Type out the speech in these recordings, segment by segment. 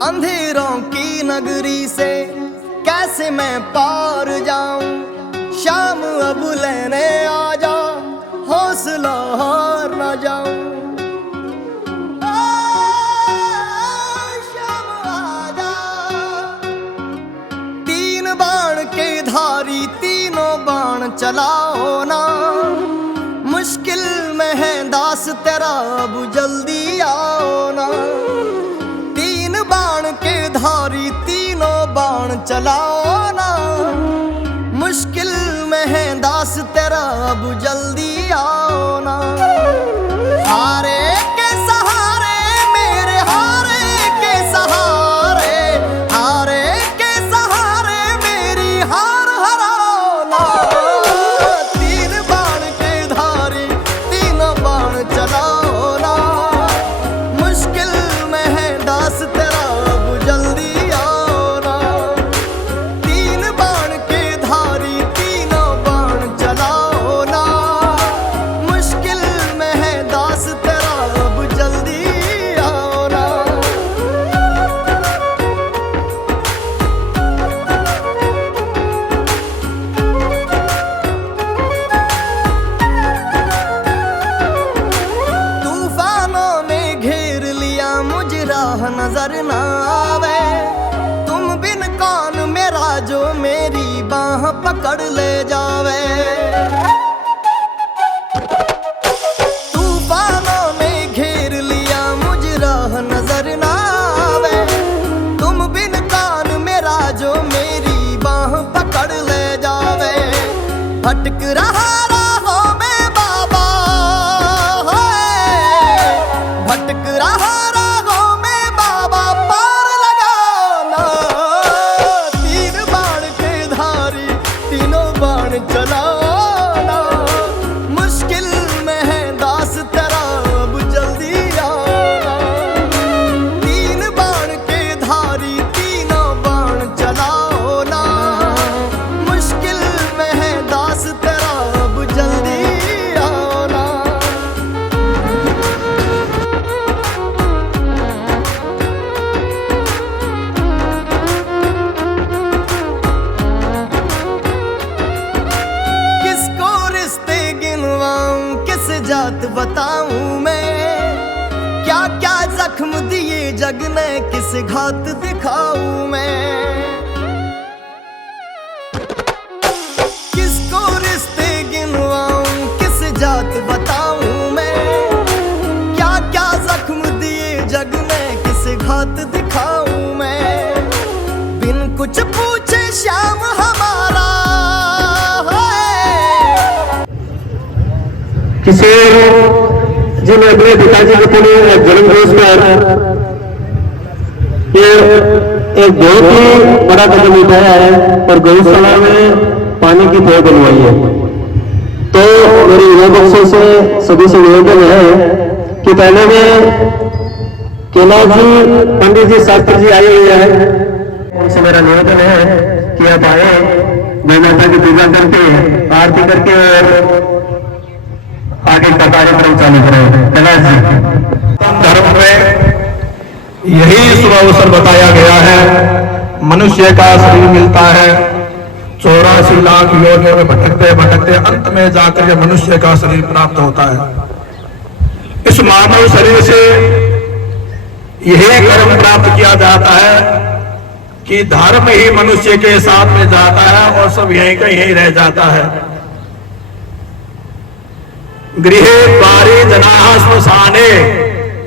अंधेरों की नगरी से कैसे मैं पार जाऊं। शाम अब लेने आ जा, हौसला हार ना जाऊं। शाम आ जा। तीन बाण के धारी तीनों बाण चलाओ ना। मुश्किल में है दास तेरा, अब जल्दी आओ ना। तीन बाण के धारी तीनों बाण चलाओ ना। मुश्किल में है दास तेरा, अब जल्दी आओ ना। हारे के सहारे मेरे, हारे के सहारे, हारे के सहारे मेरी हार हराओ ना। तीन बाण के धारी तीनों बाण चलाओ ना। मुश्किल में है दास तेरा, अब जल्दी आओ ना। तीन बाण के धारी तीनों बाण चलाओ ना। मुश्किल में है दास तेरा, अब जल्दी आओ ना। तूफानों ने घेर लिया, मुझे राह नजर ना आवे। तुम बिन कौन मेरा, जो मेरी बाह पकड़ ले जावे। तूफानों ने घेर लिया, मुझे राह नजर ना आवे। तुम बिन कौन मेरा, जो मेरी बाह पकड़ ले जावे। भटक रहा राहों में बाबा, भटक रहा राहों में बाबा, पार लगाना। तीन बाण के धारी तीनों बाण चलाना। मुश्किल में है दास तेरा, अब जल्दी आना। तीन बाण के धारी तीनों बाण चलाओ ना। मुश्किल में है दास तेरा, अब जल्दी आओ ना। किसको रिश्ते गिनवाऊं, किस जात बताऊं मैं। क्या क्या जख्म दिए जग ने, किस घात दिखाऊं मैं। किसको रिश्ते गिनवाऊं, किस जात बताऊं मैं। क्या क्या जख्म दिए जग ने, किस घात दिखाऊं मैं। बिन कुछ पूछे श्याम हमारा किसी जिन्हें अपने पिताजी के पूरे जन्मदिवस पर ये एक बहुत ही बड़ा कदम उठाया है और गौशाला में पानी की पोल बनवाई है। तो मेरी युवा बच्चों से सभी से निवेदन है कि पहले में केला जी, पंडित जी, शास्त्री जी आए हुए हैं। उनसे मेरा निवेदन है कि आप आए, मैं माता की पूजा करके आरती करके और आगे का कार्यक्रम चालू करें। कैलाश जी, धर्म में यही शुभ अवसर बताया गया है। मनुष्य का शरीर मिलता है 84 लाख योनियों में भटकते भटकते अंत में जाकर के मनुष्य का शरीर प्राप्त होता है। इस मानव शरीर से यही कर्म प्राप्त किया जाता है कि धर्म ही मनुष्य के साथ में जाता है और सब यहीं का यहीं रह जाता है। गृहे द्वारे जनाः श्मशाने,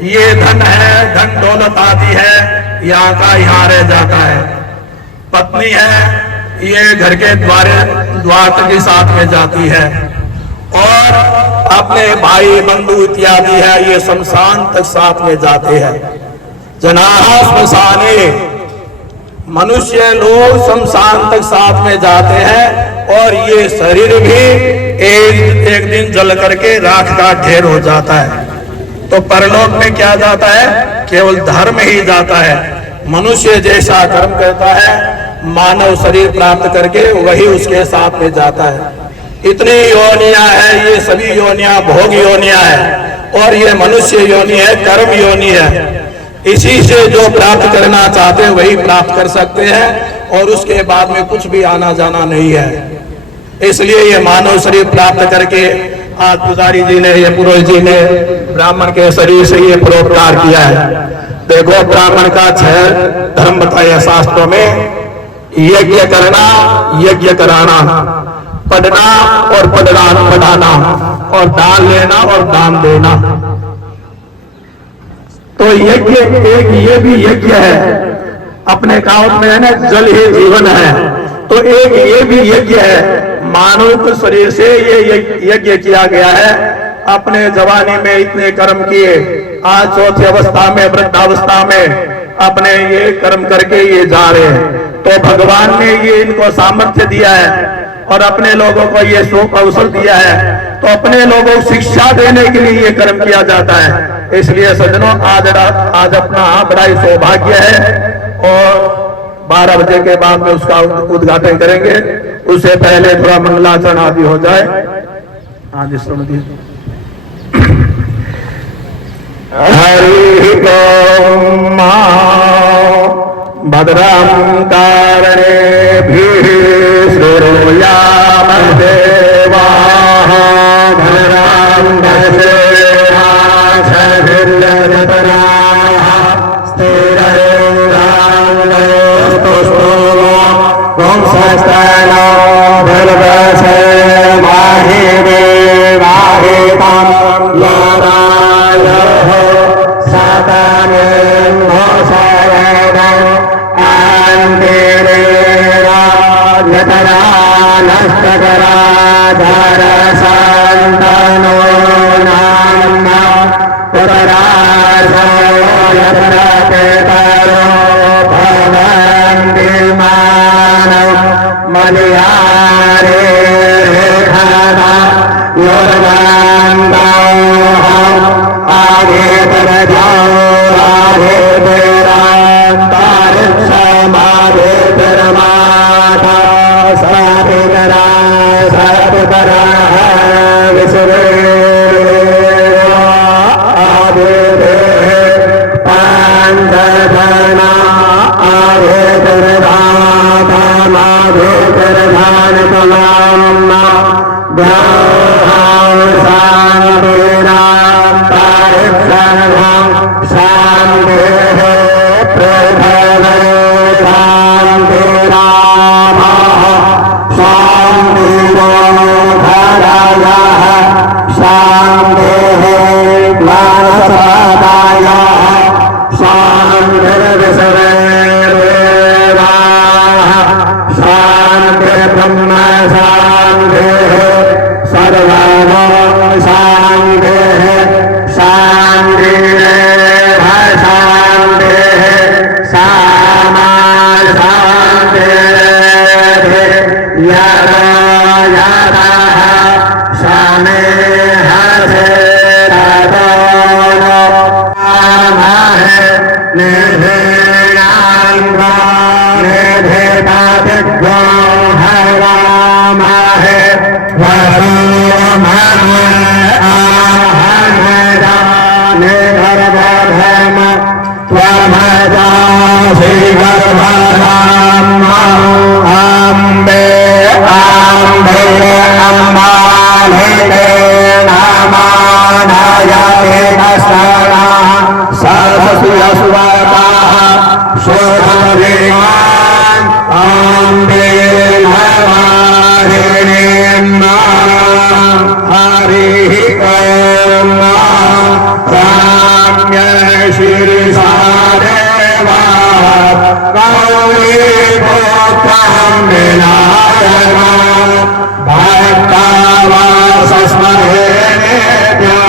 ये धन है, धन दौलत आदि है, यहाँ का यहाँ रह जाता है। पत्नी है, ये घर के द्वार के साथ में जाती है। और अपने भाई बंधु इत्यादि है, ये शमशान तक साथ में जाते हैं। जनाः श्मशाने, मनुष्य लोग शमशान तक साथ में जाते हैं। और ये शरीर भी एक दिन जल करके राख का ढेर हो जाता है। तो परलोक में क्या जाता है, केवल धर्म ही जाता है। मनुष्य जैसा कर्म करता है, मानव शरीर प्राप्त करके वही उसके साथ में जाता है। इतनी योनियां है, ये सभी योनियां भोग योनियां है। और ये मनुष्य योनि है, कर्म योनि है। इसी से जो प्राप्त करना चाहते हैं वही प्राप्त कर सकते हैं, और उसके बाद में कुछ भी आना जाना नहीं है। इसलिए ये मानव शरीर प्राप्त करके आज पुजारी जी ने, ये पुरोहित जी ने ब्राह्मण के शरीर से ये परोपकार किया है। देखो, ब्राह्मण का 6 धर्म बताया शास्त्रों में, यज्ञ करना, यज्ञ कराना, पढ़ना और पढ़ाना, और दान लेना और दान देना। तो यज्ञ एक ये भी यज्ञ है, अपने कहावत में है ना, जल ही जीवन है। तो एक ये भी यज्ञ है, मानव के शरीर से ये यज्ञ किया गया है। अपने जवानी में इतने कर्म किए, आज चौथी अवस्था में, वृद्धावस्था में अपने ये कर्म करके ये जा रहे हैं। तो भगवान ने ये इनको सामर्थ्य दिया है और अपने लोगों को ये सुख अवसर दिया है, तो अपने लोगों को शिक्षा देने के लिए ये कर्म किया जाता है। इसलिए सज्जनों, आज अपना बड़ा ही सौभाग्य है, और 12 बजे के बाद में उसका उद्घाटन करेंगे। उससे पहले थोड़ा मंगलाचरण आदि हो जाए। आदि सुन दीजिए। हरि ओम भद्रं कारणेभिः शृणुयाम देवाः, भद्रं पश्येमाक्षभिर्यजत्राः, स्थिरैर्याङ्गैस्तुष्टुः पुंसस्तनो भर्गसे माहि देवाहितं यदायः सतमेव शरणम् अन्तिरेणा यतरा नष्टकरा धरसन्तनो नाम्ना उतरासो यत्रपेतरो भवन्ति मानव मलयारे रेखदा योर्गान्ताहम् आगे तरजाओ आगे तेरांतारिक्षमागे तेरमाता सापितरा सापितरा विसुरे आगे पांचधना आगे तेरधाता मागे तेरधानतलाम्ना ब्रह्मां शान्तिरां शान्तिः प्रभवे शान्तिरामः शान्तिरोधरयः शान्तिः ज्ञानप्रदायः शान्तिर्विश्वेदेवाः शान्तिर्ब्रह्म शान्तिः सर्वतो शान्तिः शान्तिरेव शान्तिः सामा शान्तिः यदा यदः शमेह ततो कामः निधीनान्वा निधितादिग्गो हवामः वसुमः निगर्भधम त्वमजासि गर्भधाम अम्बे अम्बे अम्बालिके नमानयते दशना सर्वसुयस्वताः शोधरिवान् अम्बे नवारिणे हरिः ॐ राम्य शिरसादेवा गौरी भोक्तं विनायका भक्तावासस्महे नित्या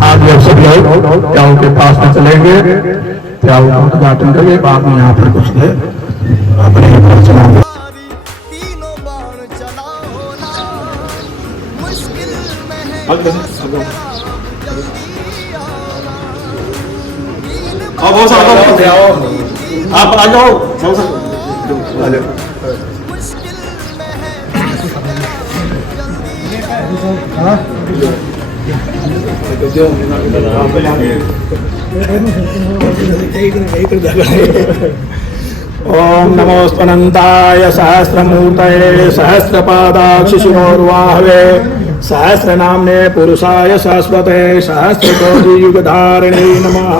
आज ये सब लोग त्याऊ के पास में चलेंगे, त्याऊ का उद्घाटन करेंगे, बाद में यहाँ पर कुछ देर अपने प्रवचनों में तीनों बाण चलाओ ना, मुश्किल में है जल्दी आना। बहुत सारा आप आ जाओ, मुश्किल में है ओम नमो स्वनंताय सहस्रमूर्तये सहस्रपादाक्षिशिरोर्वाहवे सहस्रनाम्ने पुरुषाय शाश्वते सहस्रकोटियुगधारिणे नमः।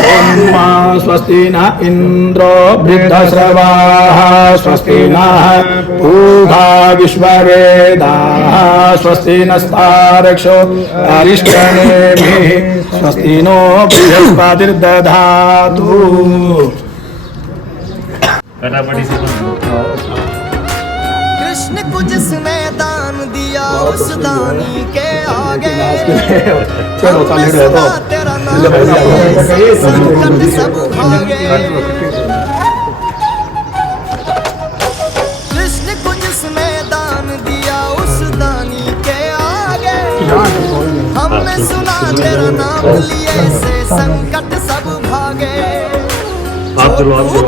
ओम स्वस्ति न इंद्रो वृद्धश्रवाः स्वस्ति नः पूषा विश्ववेदाः स्वस्ति नस्तार्क्ष्यो अरिष्टनेमिः स्वस्ति नो बृहस्पतिर्दधातु। कृष्ण को जिसने दान दिया उस दानी के आगे हमने सुना तेरा नाम से संकट सब भागे। कृष्ण को जिसने दान दिया उस दानी के आगे हमने सुना तेरा नाम लिए से संकट सब भागे।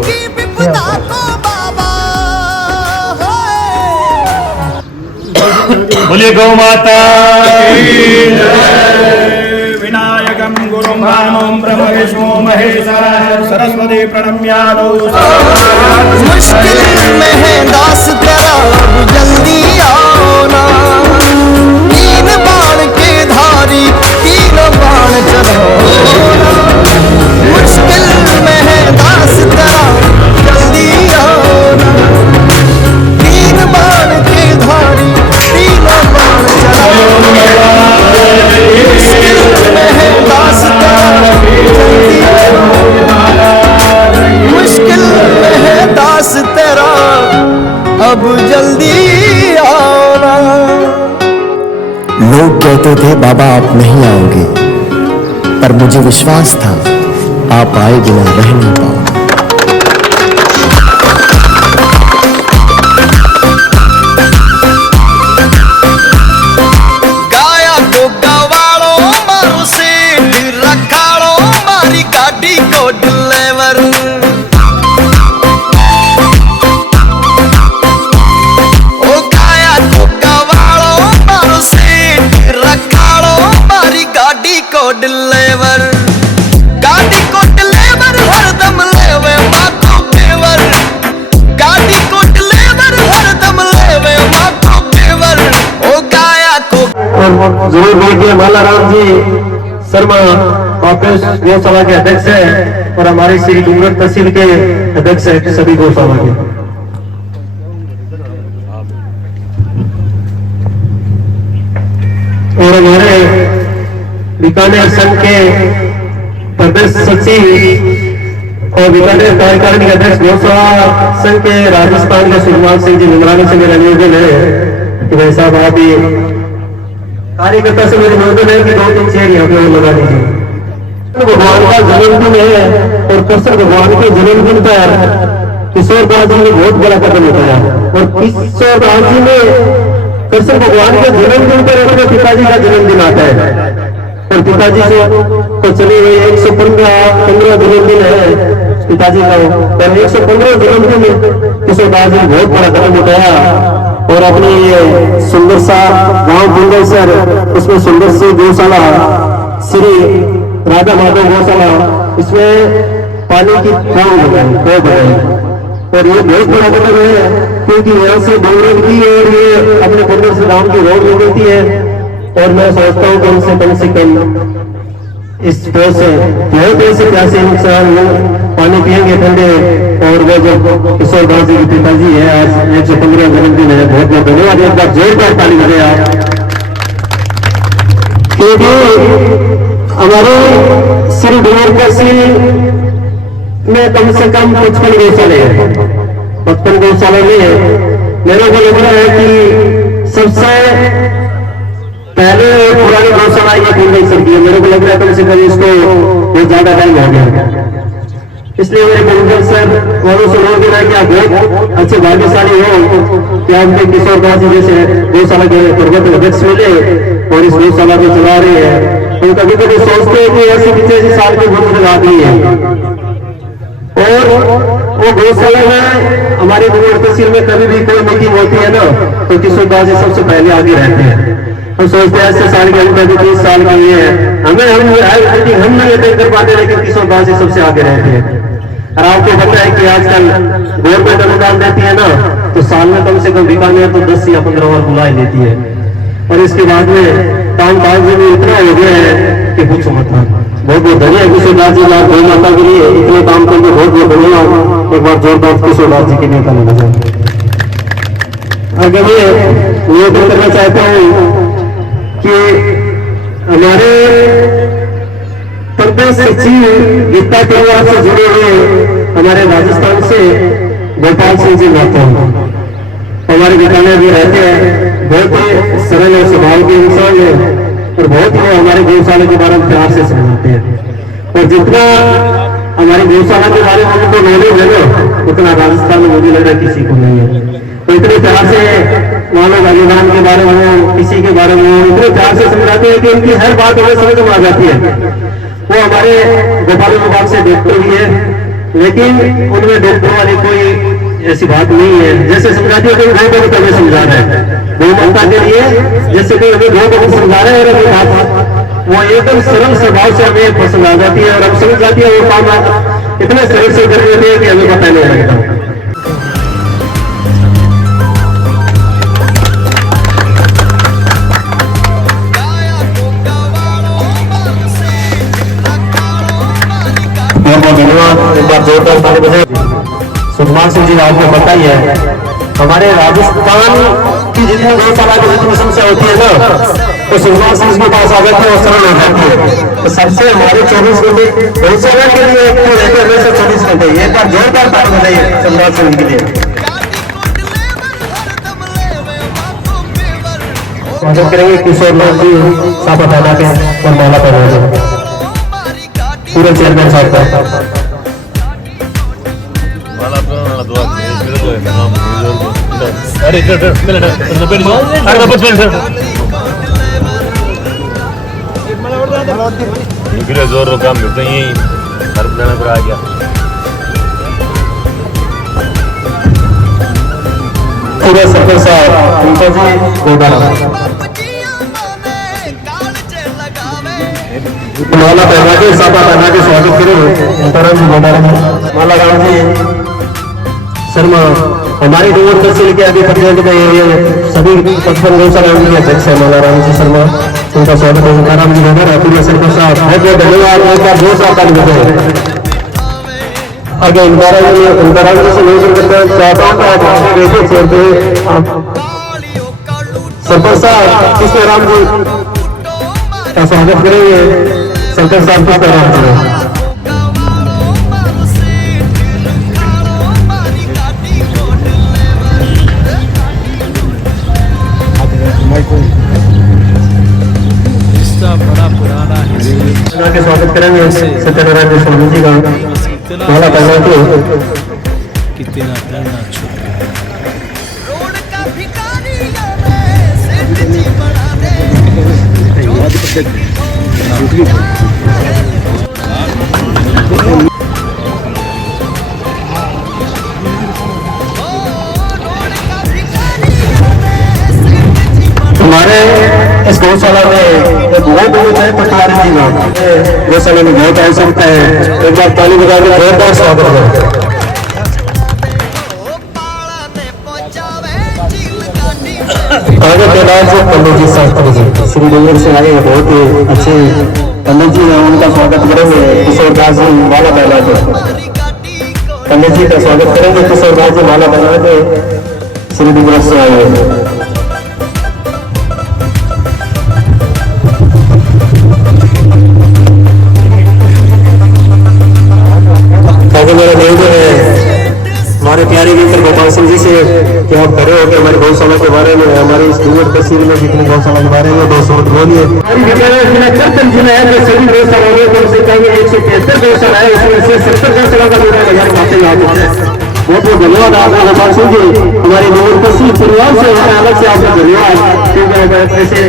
की विपदा को बाबा बोलिए गौ माता विनायकं गुरुं भानुं ब्रह्म विष्णु महेश्वरः सरस्वती प्रणम्यादौ। मुश्किल में है दास तेरा अब जल्दी आओ ना, तीन बाण के धारी तीन बाण चलो ना। मुश्किल में है दास तेरा जल्दी आओ ना, तीन बाण के धारी तीन बाण चलो ना। मुश्किल में है दास तेरा जल्दी आओ ना, मुश्किल में है दास तेरा अब जल्दी आओ ना। लोग कहते थे बाबा आप नहीं आओगे, पर मुझे विश्वास था आप आए बिना रह नहीं पाओगे। गाया को गवाड़ो मारो सेठ रखाड़ो मारी गाड़ी को डिलीवर। ओ गाया को गवाड़ो मारो सेठ रखाड़ो मारी गाड़ी को डिलीवर। गाड़ी को डिलीवर हरदम लेवे माथो पेवर। गाड़ी को डिलीवर हरदम लेवे माथो पेवर। ओ गाया को और जरूर देखिए मालाराम जी शर्मा वापस गौशाला के अध्यक्ष है और हमारी श्री डूंगर तहसील के अध्यक्ष है सभी गौशाला के। और हमारे बीकानेर संघ के प्रदेश सचिव और बीकानेर कार्यकारिणी के अध्यक्ष गौशाला संघ के राजस्थान के सुखपाल सिंह जी निगरानी से मेरा निवेदन है कि भाई साहब आप ही कार्यकर्ता से मेरी निवेदन है कि 2-3 चेयर यहाँ पे लगा दीजिए। भगवान का जन्मदिन है और कृष्ण भगवान के जन्मदिन पर किशोर दास जी ने बहुत बड़ा कदम उठाया और किशोर दास जी ने कृष्ण भगवान के जन्मदिन पर अपने पिताजी का जन्मदिन आता है और पिताजी से तो चले हुए 115 जन्मदिन है पिताजी का, पर 115 जन्मदिन किशोर दास जी ने बहुत बड़ा कदम उठाया और अपने ये सुंदर सा गांव बुंदेलसर उसमें सुंदर सी गौशाला श्री राधा माधव गौशाला इसमें पानी की दो बनाई और ये बहुत बड़ा कदम है क्योंकि यहाँ से डोंगरें की और ये अपने बंदर से गांव की रोड निकलती है और मैं सोचता हूँ कि उनसे कम से कम इस पोल से बहुत ऐसे प्यासे इंसान पानी पिएंगे ठंडे। और वो जो किशोर दास जी के पिताजी है आज 115 जन्मदिन है, बहुत बहुत धन्यवाद। एक बार जोरदार ताली बजे आप, क्योंकि हमारे श्री डूंगर तहसील में कम से कम 55 गौशाले हैं। 55 गौशाला में मेरे को लग रहा है कि सबसे पहले पुरानी गौशाला ये बोल नहीं सकती है। मेरे को लग रहा है कम से कम इसको बहुत ज्यादा टाइम हो गया। इसलिए मेरे गुरुजन सर वालों से लोग रहे कि आप बहुत अच्छे भाग्यशाली हो कि आपके किशोर दास जी जैसे गौशाला के प्रबंधक अध्यक्ष मिले और इस गौशाला को चला रहे हैं। तो कभी कभी सोचते हैं कि ऐसे 85 साल की बुजुर्ग आदमी है और वो गौशाला में हमारे तहसील में कभी भी कोई मीटिंग होती है ना तो किशोर दास जी सबसे पहले आगे रहते हैं। हम सोचते हैं 80 साल के अंदर 30 साल के लिए हमें हम नहीं अटेंड कर पाते लेकिन किशोर दास जी सबसे आगे रहते हैं। और आपको पता है कि आजकल गवर्नमेंट अनुदान देती है ना तो साल में कम से कम बीकानेर तो 10 या 15 बार बुला ही लेती है। और इसके बाद में काम काज में इतना हो गया है कि पूछो मत। बहुत बहुत धन्यवाद किशोर दास जी गौ माता के लिए इतने काम करके बहुत बहुत धन्यवाद। एक बार जोरदार किशोर दास जी के नेता लेना चाहिए। आगे मैं निवेदन करना चाहता हूँ कि हमारे प्रदेश सचिव गीता परिवार से जुड़े हुए हमारे राजस्थान से गोपाल सिंह जी माथुर हमारे बीकानेर में रहते हैं। बहुत ही सरल और स्वभाव के इंसान है और बहुत ही हमारे गौशाला के बारे में प्यार से समझाते हैं। और जितना हमारी गौशाला के बारे में उनको नॉलेज है ना उतना राजस्थान में मुझे लग रहा है किसी को नहीं है। तो इतने प्यार से मानव अधिकार के बारे में किसी के बारे में इतने प्यार से समझाते हैं कि उनकी हर बात हमें समझ में आ जाती है। वो हमारे गोपाल विभाग से डॉक्टर भी है लेकिन उनमें डॉक्टर वाली कोई ऐसी बात नहीं है। जैसे समझाती है कोई गौ को हमें समझा रहा है गौ माता के लिए जैसे कोई हमें गौ को समझा रहा है और बात वो एकदम सरल स्वभाव से हमें पसंद आ जाती है और हम समझ जाती है वो काम इतने सरल से कर देते हैं कि हमें पता नहीं लगता। धन्यवाद। एक बार जोरदार ताली बजाएं। सुकुमार सिंह जी आपको पता ही है हमारे राजस्थान की जितनी गौशाला की जितनी समस्या होती है ना तो सुकुमार सिंह के पास आ जाते हैं और सरल हो जाती है। तो सबसे हमारे 24 घंटे गौशाला के लिए रहते हमेशा 24 घंटे। एक बार जोरदार ताली बजाइए सुकुमार सिंह के लिए। स्वागत करेंगे किशोर लाल जी सापा दादा के और माला पहना पूरे चेयरमैन साहब का। अरे जोर काम मिलते ही हर जाना पर आ गया। पूरे सरपंच साहब उनका जी गोदारा माला पहना के सापा पहना के स्वागत करें माला राम जी शर्मा हमारी डूंगर तहसील के अभी पर्यंत में ये सभी 55 गौशाला के अध्यक्ष है माला राम जी शर्मा उनका स्वागत है। सीताराम जी नगर पूरे सरपंच साहब बहुत बहुत धन्यवाद। एक बार बहुत साफ ताली बजाएं। आगे इंदिरा जी से निवेदन करते चाहता हूँ आप आगे बैठे चेयर सरपंच साहब कृष्ण राम जी का स्वागत करेंगे। सरपंच साहब कृष्ण राम जी बड़ा पुराना है के स्वागत करेंगे सत्यनारायण स्वामी जी का माला पहना के कितना डरना छोटा रोड का भिखारी सेठ जी बना दे हमारे इस गौशाला में एक बहुत बहुत है पटवारी जी नाम गौशाला में बहुत आवश्यकता है। एक बार ताली बजा के जोरदार स्वागत करें। आगे प्रधान से पंडित जी शास्त्री जी श्री डूंगर से आए बहुत ही अच्छे पंडित जी हैं उनका स्वागत करेंगे। किशोर दास जी माला पहना के पंडित जी का स्वागत करेंगे। किशोर दास जी माला पहना के श्री डूंगर से आए। अधिकारी मित्र गोपाल सिंह जी से कि आप खड़े होकर हमारी गौशाला के बारे में, हमारी इस दूर तहसील में जितनी गौशाला के बारे में 200 बोलिए। चर्चन जिला है जो सभी गौशाला में कम से कम 173 गौशाला है, इसमें से 70 गौशाला का निर्णय लगाने बातें याद है। बहुत बहुत धन्यवाद आपका गोपाल सिंह जी, हमारे दूर तहसील परिवार से अलग से आपका धन्यवाद, क्योंकि ऐसे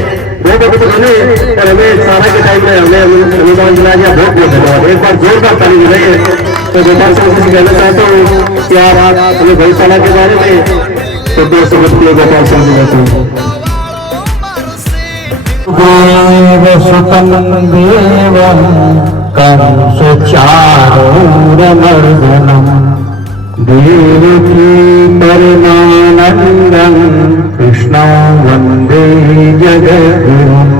बहुत कुछ बने और हमें सारा के टाइम में हमने अनुदान दिला दिया। बहुत बहुत धन्यवाद, एक बार जोरदार ताली दिलाइए। तो गोपाल सिंह जी से कहना चाहता हूँ कि आप हमें गौशाला के बारे में तो 2 शब्द के गोपाल सिंह जी कहते हैं। सुतम देवम कंस चारूरमर्दनम देवकी परमानंदं कृष्णं वंदे जगद्गुरुं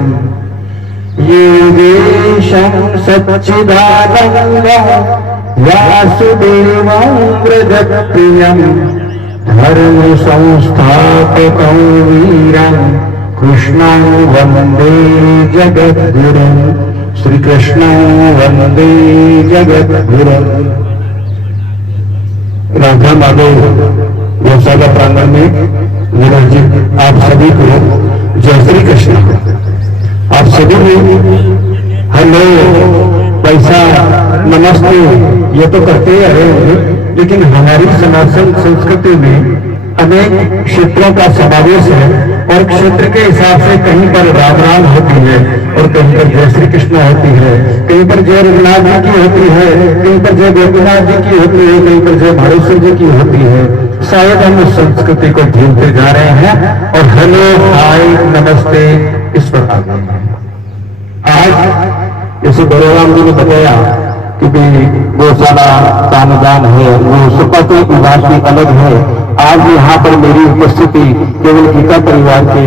योगेशं सच्चिदानन्दं वासुदेवं व्रजप्रियं धर्म संस्थापकं वीरं कृष्णं वंदे जगद्गुरुं श्री कृष्णं वंदे जगद्गुरुं। राधा माधव गौशाला प्रांगण में विराजित आप सभी को जय श्री कृष्ण। आप सभी ने हेलो, पैसा, नमस्ते ये तो करते ही रहे होंगे, लेकिन हमारी सनातन संस्कृति में अनेक क्षेत्रों का समावेश है और क्षेत्र के हिसाब से कहीं पर राम राम होती है और कहीं पर जय श्री कृष्ण होती है, कहीं पर जय रघुनाथ जी की होती है, कहीं पर जय गोपीनाथ जी की होती है, कहीं पर जय भावेश्वर जी की होती है। शायद हम उस संस्कृति को भूलते जा रहे हैं और हेलो, हाय, नमस्ते इस पर आ गए हैं। आज जैसे बलराम जी ने बताया कि गौशाला का अनुदान है, वो सुपति विभाग की अलग है। आज यहाँ पर मेरी उपस्थिति केवल गीता परिवार के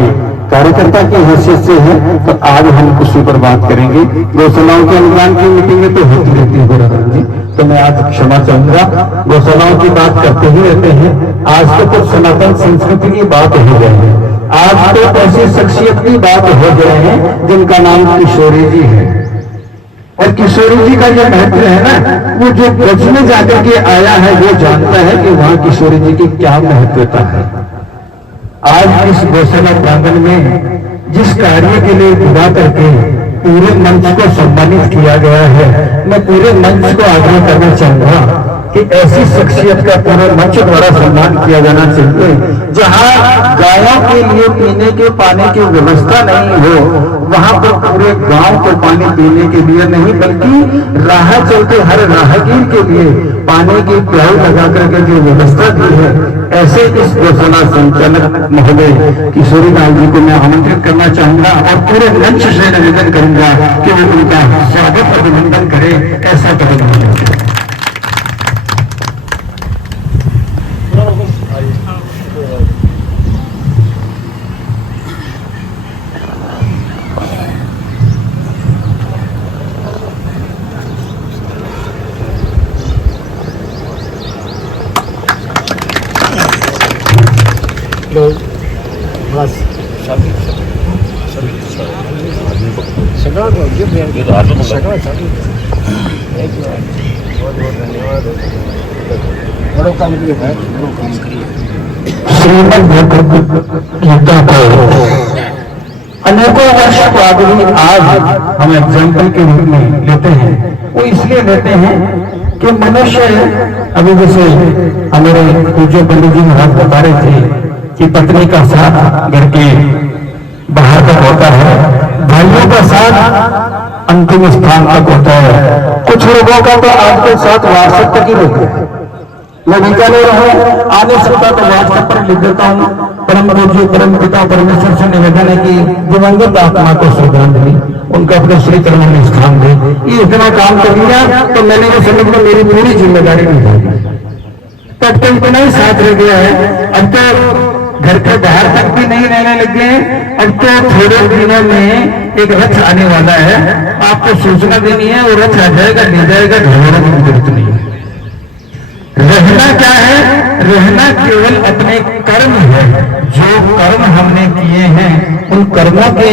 कार्यकर्ता की हैसियत से है, तो आज हम उसी पर बात करेंगे। गौशालाओं के अनुदान की मीटिंगें तो होती रहती है बलराम जी, तो मैं आज क्षमा चाहूंगा। गौशालाओं की बात करते ही रहते हैं, आज तो कुछ सनातन संस्कृति की बात हो गई है। आज तो ऐसी शख्सियत की बात हो गए हैं जिनका नाम किशोरी जी है, और किशोरी जी का जो महत्व है ना, वो जो ब्रज में जाकर के आया है वो जानता है कि वहां किशोरी जी की क्या महत्वता है। आज इस गौशाला प्रांगण में जिस कार्य के लिए बुला करके पूरे मंच को सम्मानित किया गया है, मैं पूरे मंच को आग्रह करना चाहूंगा कि ऐसी शख्सियत का पूरे मंच द्वारा सम्मान किया जाना चाहिए। जहां गायों के लिए पीने के पानी की व्यवस्था नहीं हो, वहां पर पूरे गांव को पानी पीने के लिए नहीं, बल्कि राह चलते हर राहगीर के लिए पानी की प्याऊ लगा करके जो व्यवस्था दी है, ऐसे इस गौशाला संचालक महोदय किशोरी लाल जी को मैं आमंत्रित करना चाहूंगा और पूरे मंच से निवेदन करूंगा कि वो उनका स्वागत अभिनंदन करे। ऐसा करेंगे। श्रीमद् गीता को अनेकों वर्ष बाद भी आज हम एग्जाम्पल के रूप में लेते हैं। वो इसलिए लेते हैं कि मनुष्य, अभी जैसे हमारे पूज्य पंडित जी महाराज बता रहे थे कि पत्नी का साथ घर के बाहर तक होता है, भाइयों का साथ अंतिम स्थान तक होता है, कुछ लोगों का तो आपके साथ व्हाट्सएप तक ही होता है। मैं बीकानेर हूँ, आ नहीं सकता तो व्हाट्सएप पर लिख देता हूँ। परम पूज्य परम पिता परमेश्वर से निवेदन है कि दिवंगत आत्मा को श्रद्धांजलि, उनको अपने श्री कर्म में स्थान दे। ये इतना काम कर लिया तो मैंने ये समझ में मेरी पूरी जिम्मेदारी निभाई। तब तो इतना ही साथ रह गया है, अब तो घर के बाहर तक भी नहीं रहने लग गए। अब तो थोड़े दिनों में एक रथ आने वाला है, आपको सूचना देनी है। वो रथ आ जाएगा, ले जाएगा, ढोने की जरूरत नहीं है। रहना क्या है? रहना केवल अपने कर्म है। जो कर्म हमने किए हैं उन कर्मों के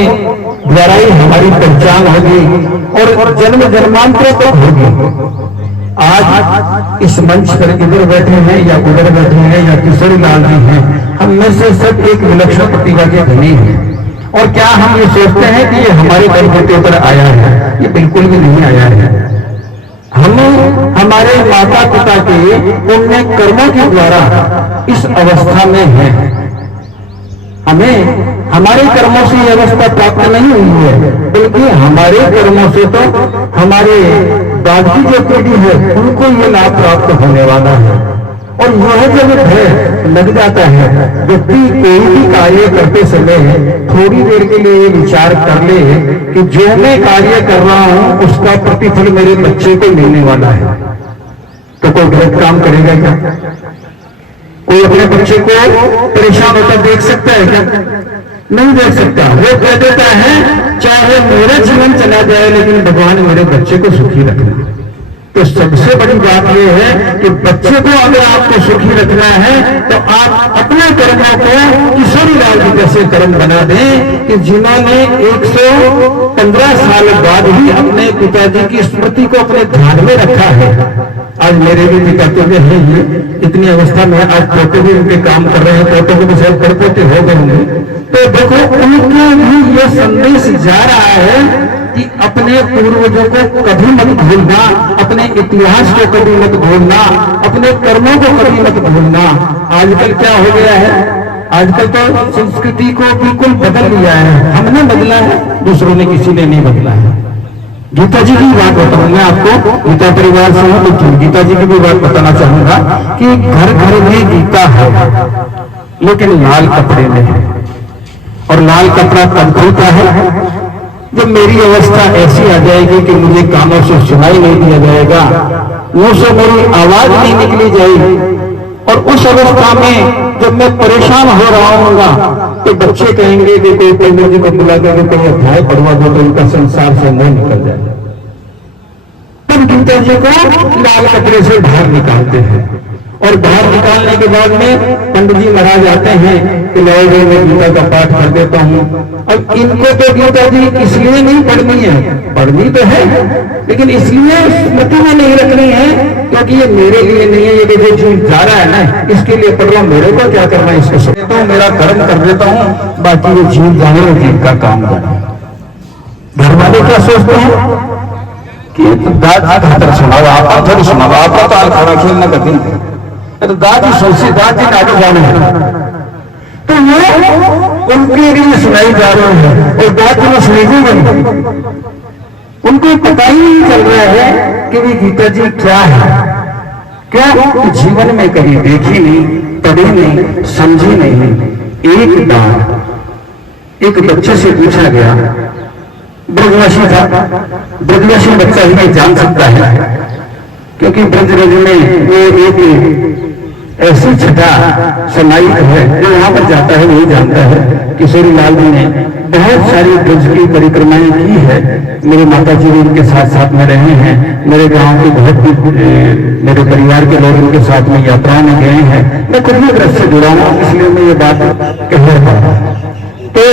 द्वारा ही हमारी पहचान होगी और जन्म जन्मांतरों तक होगी। आज इस मंच पर इधर बैठे हैं या उधर बैठे हैं या किशोरी लाल जी हैं, हम में से सब एक विलक्षण प्रतिभा के धनी हैं। और क्या हम ये सोचते हैं कि ये हमारे बलबूते पर आया है? ये बिल्कुल भी नहीं आया है। हम हमारे माता पिता के पुण्य कर्मों के द्वारा इस अवस्था में हैं। हमें हमारे कर्मों से यह अवस्था प्राप्त नहीं हुई है, बल्कि हमारे कर्मों से तो हमारे बाद की जो पीढ़ी है उनको ये लाभ प्राप्त होने वाला है। और यह जब भय लग जाता है, व्यक्ति कोई भी कार्य करते समय थोड़ी देर के लिए ये विचार कर ले कि जो मैं कार्य कर रहा हूं उसका प्रतिफल मेरे बच्चे को मिलने वाला है, तो कोई गलत काम करेगा क्या? कोई अपने बच्चे को परेशान होता देख सकता है क्या? नहीं देख सकता। वो कह देता है चाहे मेरा जीवन चला जाए लेकिन भगवान मेरे बच्चे को सुखी रखना। तो सबसे बड़ी बात यह है कि बच्चे को अगर आपको सुखी रखना है तो आप अपने कर्मों को किशोरी लाल जी जैसे कर्म बना दें कि जिन्होंने 115 साल बाद भी अपने पिताजी की स्मृति को अपने ध्यान में रखा है। आज मेरे भी पिता तो है ही इतनी अवस्था में, आज पोते भी उनके काम कर रहे हैं, पोतों को भी शायद पड़पोते हो गए होंगे। तो देखो उनका भी यह संदेश जा रहा है कि अपने पूर्वजों को कभी मत भूलना, अपने इतिहास को कभी मत भूलना, अपने कर्मों को कभी मत भूलना। आजकल क्या हो गया है? आजकल तो संस्कृति को बिल्कुल बदल लिया है। हमने बदला है, दूसरों ने किसी ने नहीं बदला है। गीता जी की बात बताऊं मैं आपको, गीता परिवार से हूं तो गीता जी की भी बात बताना चाहूंगा कि घर घर में गीता है लेकिन लाल कपड़े में है। और लाल कपड़ा कब खुलता है? जब मेरी अवस्था ऐसी आ जाएगी कि मुझे कानों से सुनाई नहीं दिया जाएगा, मुंह से मेरी आवाज नहीं निकली जाएगी। और उस अवस्था में जब मैं परेशान हो रहा हूँगा तो बच्चे कहेंगे कि कोई मुझे को बुला करके कोई अध्याय पढ़वा दो तो उनका संसार से मुंह निकल जाए। तब गीता जी को लाल कपड़े से बाहर निकालते हैं और बाहर निकालने के बाद में पंडित जी महाराज आते हैं कि लो मैं गीता का पाठ कर देता हूँ। अब इनको तो गीता जी इसलिए नहीं पढ़नी है, पढ़नी तो है लेकिन इसलिए स्मृति में नहीं रखनी है क्योंकि ये मेरे लिए नहीं है, ये जो जीव जा रहा है ना इसके लिए पढ़ रहा हूँ, मेरे को क्या करना है इसको सुनता हूँ, मेरा कर्म कर देता हूँ, बाकी ये जीव जाने में जीव का काम करे। घर वाले क्या सोचते हैं कि दादी खातर सुनाओ, आप थोड़ी सुनाओ, आपका तो खड़ा खेलना करते हैं, तो दादी सोची दादी आगे जाने है तो वो उनके लिए सुनाई जा रही है और दादी में सुनेगी बनी। उनको पता ही नहीं चल रहा है कि ये गीता जी क्या है, क्या जीवन में कभी देखी नहीं, पढ़ी नहीं, समझी नहीं। एक बार एक बच्चे से पूछा गया, ब्रजवासी था, ब्रजवासी बच्चा ही जान सकता है क्योंकि ब्रजरज में वो एक ऐसी छटा समाहित है जो वहां पर जाता है वही जानता है। किशोरी लाल जी ने बहुत सारी ब्रज की परिक्रमाएं की है, मेरे माता जी भी उनके साथ साथ में रहे हैं, मेरे गांव के बहुत मेरे परिवार के लोग उनके साथ में यात्राओं में गए हैं। मैं खुद भी ब्रज से जुड़ा हूं इसलिए मैं ये बात कह रहा हूं। तो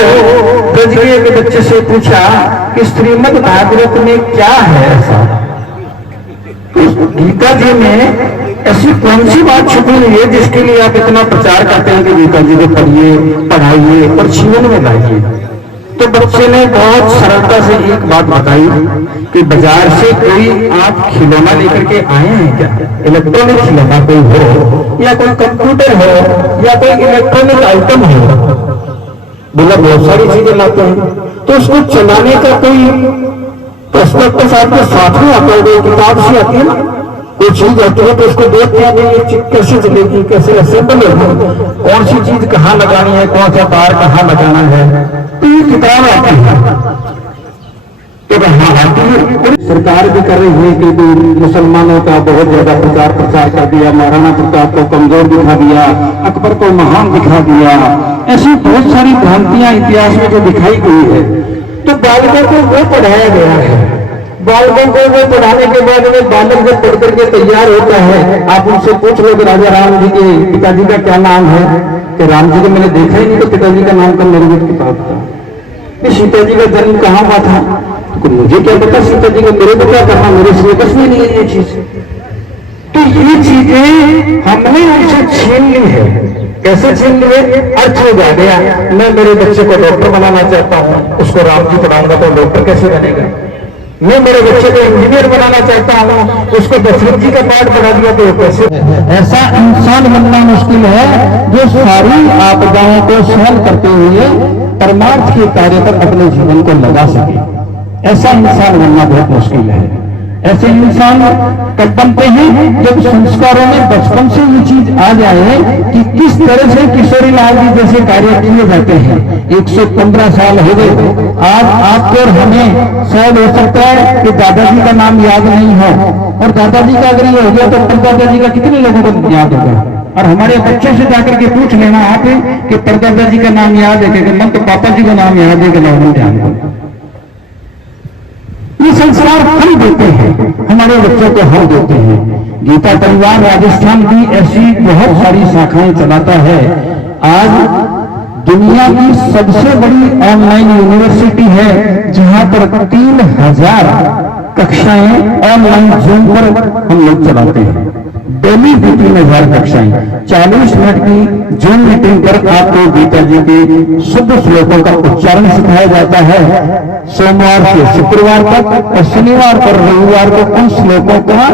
ब्रज के एक बच्चे से पूछा कि श्रीमद् भागवत में क्या है ऐसा, गीता जी में ऐसी कौन सी बात छुपी हुई है जिसके लिए आप इतना प्रचार करते हैं कि गीता जी को पढ़िए, पढ़ाइए और जीवन में लाइए। तो बच्चे ने बहुत सरलता से एक बात बताई कि बाजार से कोई आप खिलौना लेकर के आए हैं क्या, इलेक्ट्रॉनिक खिलौना कोई हो या कोई कंप्यूटर हो या कोई इलेक्ट्रॉनिक आइटम हो। बोला बहुत सारी चीजें लाते हैं, तो उसको चलाने का कोई प्रस्पेक्टस आपके साथ में आता है, किताब से आती है ना, कोई चीज आती है तो उसको देखते हैं ये चीज कैसे चलेगी, कैसे असेंबल होगी, कौन सी चीज कहाँ लगानी है, कौन सा तार कहाँ लगाना है, तो ये किताब आती है। तो हाँ आती है, सरकार भी कर रही है कि मुसलमानों का बहुत ज्यादा प्रचार प्रसार कर दिया, महाराणा प्रताप को कमजोर दिखा दिया, अकबर को महान दिखा दिया, ऐसी बहुत सारी भ्रांतियां इतिहास में जो दिखाई गई है। तो बालकों को वो पढ़ाया गया है, बालकों को वो पढ़ाने के बाद में बालक जब पढ़ करके तैयार होता है, आप उनसे पूछ लो कि राजा राम जी के पिताजी का क्या नाम है, कि राम जी को मैंने देखा ही नहीं तो पिताजी का नाम का मेरे किताब था। सीता जी का जन्म कहाँ हुआ था, तो मुझे क्या पता सीता जी का, मेरे को क्या करना, मेरे सिलेबस में नहीं है ये चीज। तो ये चीजें हमने उनसे छीन ली है। कैसे छीन लिए? अर्थ हो जा गया, मैं मेरे बच्चे को डॉक्टर बनाना चाहता हूँ, उसको राम जी पढ़ाऊंगा तो डॉक्टर कैसे बनेगा। मैं मेरे बच्चे को इंजीनियर बनाना चाहता हूँ, उसको दशरथ जी का पाठ पढ़ा दिया तो कैसे। ऐसा इंसान बनना मुश्किल है जो सारी आपदाओं को सहन करते हुए परमार्थ के कार्य पर अपने जीवन को लगा सके। ऐसा इंसान बनना बहुत मुश्किल है। ऐसे इंसान कब बनते हैं? जब संस्कारों में बचपन से ये चीज आ जाए कि किस तरह से किशोरी लाल जी जैसे कार्य किए जाते हैं। 115 साल हो गए, आज आपको और हमें शायद हो सकता है कि दादाजी का नाम याद नहीं हो, और दादाजी का अगर ये हो गया तो परदादा जी का कितने लोगों को याद होगा। और हमारे बच्चे से जाकर के पूछ लेना आप कि परदादा जी का नाम याद है कि मन तो पापा जी का नाम याद है कि लोगों ध्यान को। ये संस्कार हम देते हैं, हमारे बच्चों को हम देते हैं। गीता परिवार राजस्थान भी ऐसी बहुत सारी शाखाएं चलाता है। आज दुनिया की सबसे बड़ी ऑनलाइन यूनिवर्सिटी है जहां पर 3000 कक्षाएं ऑनलाइन जूम पर हम लोग चलाते हैं। डेली 3000 कक्षाएं 40 मिनट की जूम मीटिंग पर आपको गीता जी के शुद्ध श्लोकों का उच्चारण सिखाया जाता है। सोमवार से शुक्रवार तक और शनिवार पर रविवार को उन श्लोकों का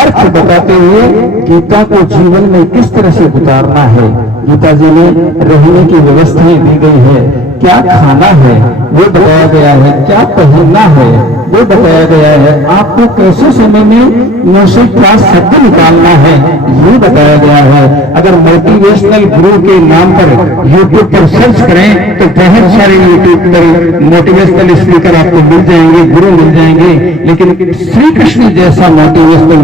अर्थ बताते हुए गीता को जीवन में किस तरह से उतारना है। गीता जी में रहने की व्यवस्थाएं दी गई है, क्या खाना है वो बताया गया है, क्या पहनना है वो बताया गया है, आपको कैसे समय में मुंह से क्या शब्द निकालना है ये बताया गया है। अगर मोटिवेशनल गुरु के नाम पर यूट्यूब पर सर्च करें तो बहुत सारे यूट्यूब पर मोटिवेशनल स्पीकर आपको मिल जाएंगे, गुरु मिल जाएंगे, लेकिन श्री कृष्ण जैसा मोटिवेशनल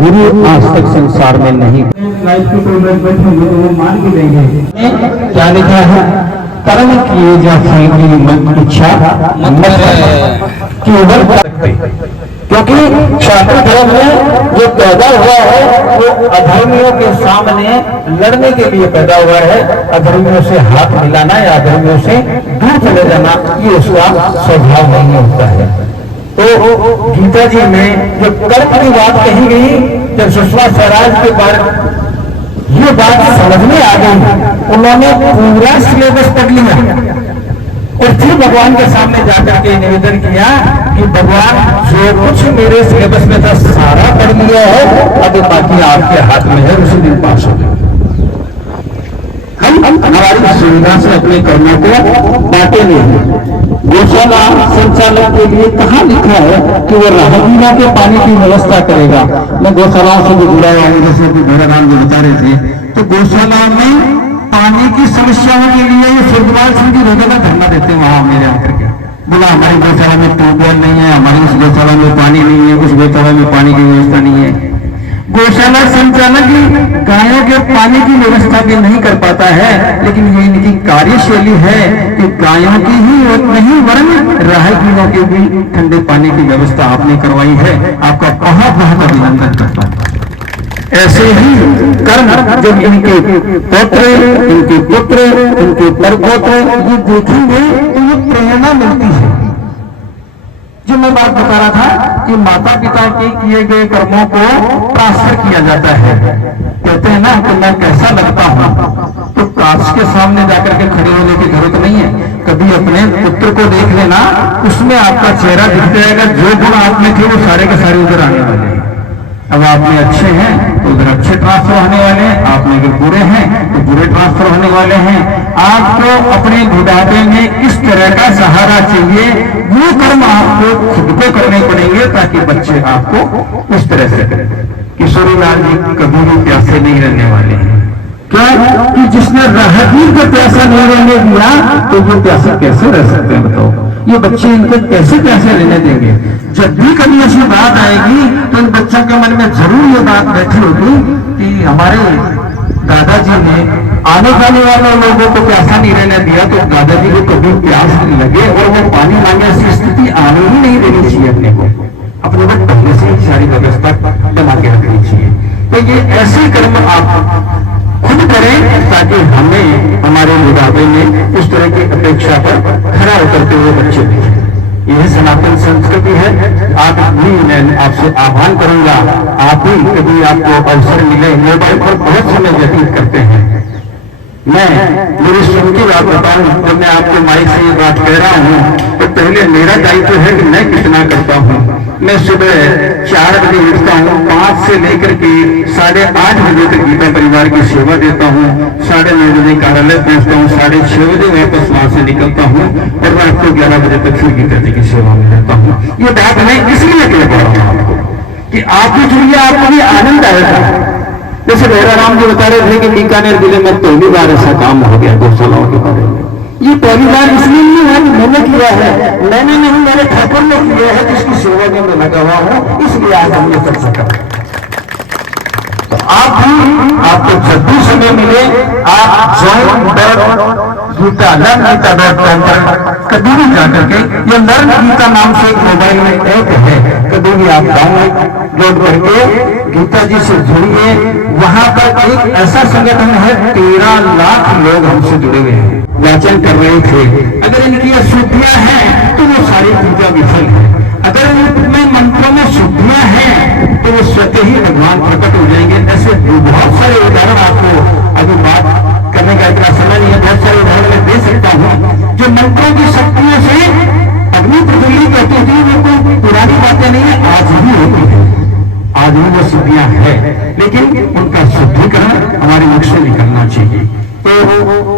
गुरु आज तक संसार में नहीं। लाइफ के प्रोग्राम बैठे होंगे तो वो मान के देंगे। क्या लिखा है? कर्म किए जा फल की मत इच्छा केवल, क्योंकि क्षात्र धर्म में जो पैदा हुआ है वो अधर्मियों के सामने लड़ने के लिए पैदा हुआ है। अधर्मियों से हाथ मिलाना या अधर्मियों से दूर चले जाना ये उसका स्वभाव नहीं होता है। तो गीता जी में जो कर्म की बात कही गई, जब सुषमा स्वराज के बारे ये बात समझ में आ गई, उन्होंने पूरा सिलेबस पढ़ लिया और फिर भगवान के सामने जाकर के निवेदन किया कि भगवान जो कुछ मेरे सिलेबस में था सारा पढ़ लिया है, अब बाकी आपके हाथ में है, उसी दिन पास हो गए। हम हमारी सुविधा से अपने कर्मों को बांटे नहीं। गौशाला संचालन के लिए कहाँ लिखा है कि वो राहगीरों के पानी की व्यवस्था करेगा। मैं गौशालाओं से भी जुड़ा हुआ हूँ, जैसे कि भैराराम जी बता रहे थे, तो गौशाला में पानी की समस्याओं के लिए ये सुरजवाल सिंह जी रोजाना धरना देते हैं वहां मेरे आकर के। बोला हमारी गौशाला में ट्यूबवेल नहीं है, हमारी उस गौशाला में पानी नहीं है, उस गौशाला में पानी की व्यवस्था नहीं है। गौशाला संचालक गायों के पानी की व्यवस्था भी नहीं कर पाता है, लेकिन ये इनकी कार्यशैली है कि गायों की ही नहीं वरन राहगीरों की भी ठंडे पानी की व्यवस्था आपने करवाई है। आपका बहुत बहुत अभिनंदन करता हूं। ऐसे ही कर्म जब इनके पौत्र, इनके पुत्र, इनके परपौत्र ये देखेंगे तो ये प्रेरणा मिलती है। जो मैं बात बता रहा था कि माता पिता के किए गए कर्मों को ट्रांसफर किया जाता है। कहते हैं ना कि मैं कैसा लगता हूं, तो कांच के सामने जाकर के खड़े होने की जरूरत नहीं है। कभी अपने पुत्र को देख लेना, उसमें आपका चेहरा दिख जाएगा, जो गुण आप में थे वो सारे के सारे उधर आने वाले हैं। अब आप में अच्छे हैं तो उधर अच्छे ट्रांसफर होने वाले हैं, आप में अगर बुरे हैं तो बुरे ट्रांसफर होने वाले हैं। आपको अपने बुढ़ापे में किस तरह का सहारा चाहिए वो कर्म आपको खुद को करने पड़ेंगे, ताकि बच्चे आपको उस तरह से करें। किशोरी लाल जी कभी भी प्यासे नहीं रहने वाले हैं। क्या कि जिसने राहगीर को प्यासा नहीं रहने दिया तो वो प्यासे कैसे रह सकते हैं बताओ। ये बच्चे इनको कैसे प्यासे रहने देंगे। जब भी कभी ऐसी बात आएगी तो इन बच्चों के मन में जरूर ये बात बैठी होगी कि हमारे दादाजी ने आने जाने वाले लोगों को प्यासा नहीं रहने दिया, तो दादाजी को कभी प्यास नहीं लगे और वो पानी मांगने की स्थिति आने ही नहीं देनी चाहिए। अपने को अपने को पहले से ही सारी व्यवस्था बना के रखनी चाहिए। तो ये ऐसे कर्म आप खुद करें ताकि हमें हमारे बुढ़ापे में उस तरह की अपेक्षा पर खरा उतरते हुए बच्चे दिखें। यह सनातन संस्कृति है। आप भी मैं आपसे आह्वान करूंगा, आप भी कभी आपको अवसर मिले, मोबाइल पर बहुत समय व्यतीत करते हैं। मैं मेरी स्वयं की बात बताऊं, जब मैं आपके माइक से ये बात कह रहा हूं तो पहले मेरा दायित्व है कि मैं कितना करता हूं। मैं सुबह 4 बजे उठता हूं, 5 से लेकर के 8:30 बजे तक गीता परिवार की सेवा देता हूं, 9:30 बजे कार्यालय पहुंचता हूं, 6:30 बजे वापस वहां से निकलता हूं और रात को 11 बजे तक फिर गीता जी की सेवा में रहता हूं। ये बात मैं इसलिए कह पा रहा हूं आपको कि आप भी जुड़िए, आपको भी आनंद आएगा। जैसे भैराराम जी बता रहे थे कि बीकानेर जिले में पहली बार ऐसा काम हो गया गौशालाओं के बारे में। ये पहली बार इसलिए नहीं है कि मैंने किया है, मैंने नहीं, मेरे ठाकुर ने किया है, जिसकी सेवा में मैं लगा हुआ हूं, इसलिए आज हम ये कर सका। तो आप भी, आपको जब भी समय मिले आप गीता.com कभी भी जाकर के, ये लर्न गीता नाम से एक मोबाइल में ऐप है, कभी भी आप डाउनलोड करके गीता जी से जुड़िए। वहां पर एक ऐसा संगठन है, 13 लाख लोग हमसे जुड़े हुए हैं, वाचन कर रहे थे। अगर इनकी अशुद्धियां हैं तो वो सारी पूजा विफल है, अगर इनमें मंत्रों में शुद्धियां हैं तो वो स्वतः ही भगवान प्रकट हो जाएंगे। ऐसे बहुत सारे उदाहरण आपको, अभी बात करने का इतना समय नहीं है, बहुत सारे उदाहरण मैं दे सकता हूं जो मंत्रों की शक्तियों से अग्नि प्रज्वलित होती थी। वो कोई पुरानी बातें नहीं है, आज भी होती है, आज भी वो सिद्धियां है, लेकिन उनका शुद्धिकरण हमारे मुख से निकलना चाहिए। तो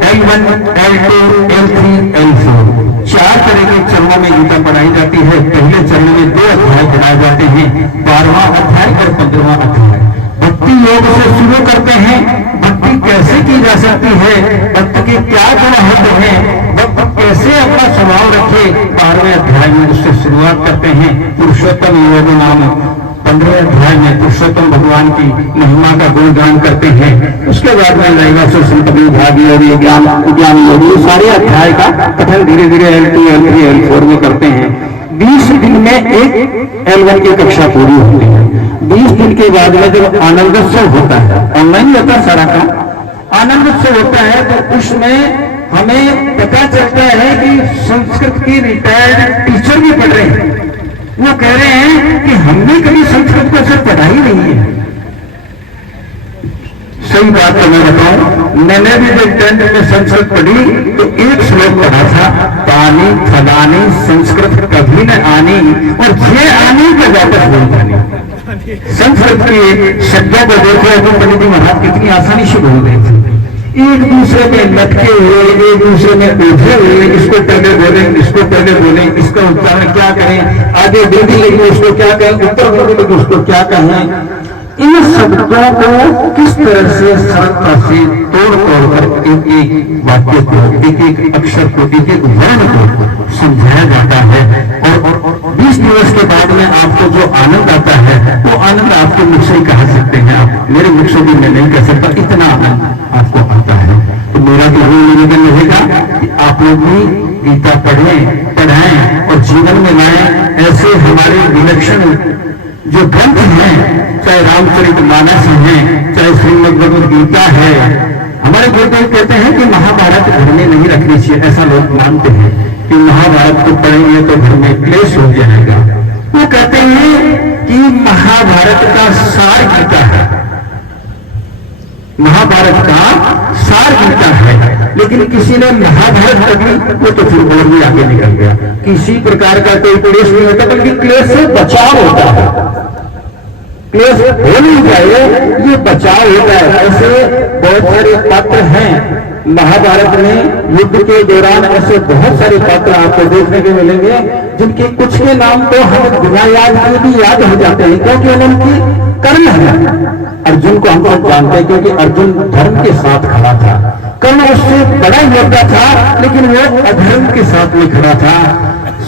L1, L2, L3, L4 4 तरह के चरणों में गीता पढ़ाई जाती है। पहले चरण में 2 अध्याय पढ़ाए जाते हैं, 12वां अध्याय और 15वां अध्याय। भक्ति योग से शुरू करते हैं, भक्ति कैसे की जा सकती है, भक्त के क्या गुण होते हैं, भक्त कैसे अपना स्वभाव रखे, 12वें अध्याय में उससे शुरुआत करते हैं। पुरुषोत्तम योग नाम 15वें अध्याय में पुरुषोत्तम भगवान की महिमा का गुणगान करते हैं। उसके बाद में नैवासो संतति विभाग योगी ज्ञान योगी सारे अध्याय का कथन धीरे धीरे L2, L3, L4 में करते हैं। 20 दिन में एक L1 की कक्षा पूरी होती है। 20 दिन के बाद में जब आनंदोत्सव होता है, ऑनलाइन होता है सारा का आनंदोत्सव होता है, तो उसमें हमें पता चलता है कि संस्कृत की रिटायर्ड टीचर भी पढ़ रहे हैं। वो कह रहे हैं कि हमने कभी संस्कृत को सिर्फ पढ़ा ही नहीं है। सही बात तो मैं बताऊं, मैंने भी जब 10th में संस्कृत पढ़ी तो एक श्लोक पढ़ा था, पानी फलानी संस्कृत कभी न आनी और जे आनी का वापस बोल जानी। संस्कृत के शब्दों को देखो तो पंडित जी महाराज कितनी आसानी से बोल रहे थे, एक दूसरे में लटके हुए, एक दूसरे में उलझे हुए, इसको पहले बोले, इसको पहले बोले, इसका उच्चारण क्या करें, आगे बिंदी लगी उसको क्या कहें, ऊपर बिंदी लगी उसको क्या कहें। इन शब्दों को किस तरह से सरलता से तोड़ कर एक वाक्य को, एक अक्षर को, एक वर्ण को समझाया जाता है। और 20 दिवस के बाद में आपको जो आनंद आता है वो आनंद आपके मुख से ही कह सकते हैं, आप मेरे मुख से भी मैं नहीं कह सकता, इतना आनंद आपको आता है। तो मेरा तो यही निवेदन रहेगा कि आप लोग भी गीता पढ़ें और जीवन में लाएं। ऐसे हमारे विलक्षण जो ग्रंथ हैं, चाहे रामचरितमानस हैं, चाहे श्रीमद् भगवद गीता है, हमारे गुरुदेव कहते हैं कि महाभारत घर में नहीं रखनी चाहिए। ऐसा लोग मानते हैं कि महाभारत को पढ़ेंगे तो घर में क्लेश हो जाएगा। वो कहते हैं कि महाभारत का सार गीता है, महाभारत का सार गीता है। लेकिन किसी ने महाभारत पढ़ी वो तो फिर और भी आगे निकल गया। किसी प्रकार का कोई क्लेश नहीं होता, बल्कि क्लेश से बचाव होता है। क्लेश हो नहीं जाए ये बचाव होता है। ऐसे बहुत सारे पात्र हैं महाभारत में, युद्ध के दौरान ऐसे बहुत सारे पात्र आपको देखने को मिलेंगे जिनके कुछ के नाम तो हम बिना याद किए भी याद हो जाते हैं, क्योंकि उनकी कर्ण है। अर्जुन को हम लोग जानते हैं क्योंकि अर्जुन धर्म के साथ खड़ा था, कर्ण उससे बड़ा योद्धा था लेकिन वो अधर्म के साथ में खड़ा था।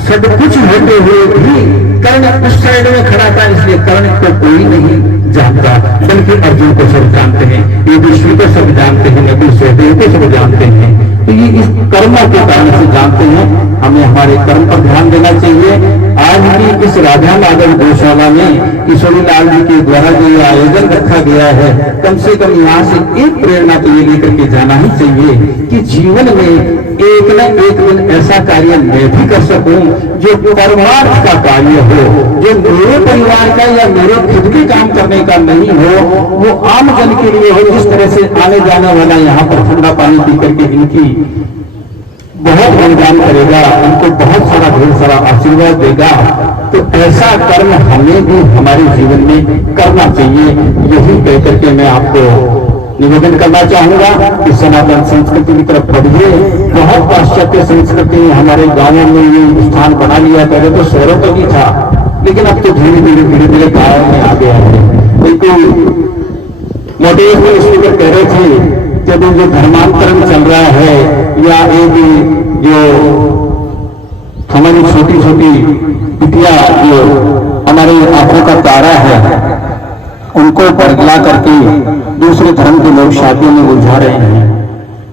सब कुछ होते हुए भी कर्ण उस साइड में खड़ा था, इसलिए कर्ण को कोई नहीं जानता, बल्कि अर्जुन को सब जानते हैं, युधिष्ठिर को सब जानते हैं, नकुल सहदेव को सब जानते हैं। तो ये इस कर्म के कारण से जानते हैं। हमें हमारे कर्म पर ध्यान देना चाहिए। आज की इस राधा माधव गौशाला में किशोरी लाल जी के द्वारा जो ये आयोजन रखा गया है, कम से कम यहाँ से एक प्रेरणा तो ये लेकर के जाना ही चाहिए कि जीवन में एक न एक दिन ऐसा कार्य मैं भी कर सकूं जो परमार्थ का कार्य हो, जो मेरे परिवार का या मेरे खुद के काम करने का नहीं हो, वो आम जन के लिए हो। जिस तरह से आने जाने वाला यहाँ पर ठंडा पानी पी करके इनकी बहुत गुणगान करेगा, उनको बहुत सारा ढेर सारा आशीर्वाद देगा, तो ऐसा कर्म हमें भी हमारे जीवन में करना चाहिए। यही कहकर के मैं आपको निवेदन करना चाहूंगा कि सनातन संस्कृति की तरफ बढ़िए। बहुत पाश्चात्य संस्कृति ने हमारे गांवों में ये स्थान बना लिया, पहले तो शहरों तक ही था, लेकिन अब तो धीरे धीरे गांवों में आ गया है। बिल्कुल मोटिवेशनल स्पीकर कह रहे थे जब जो धर्मांतरण चल रहा है या एक जो हमारी छोटी छोटी बिटिया जो हमारे आंखों का तारा है उनको बरगला करके दूसरे धर्म के लोग शादियों में उलझा रहे हैं।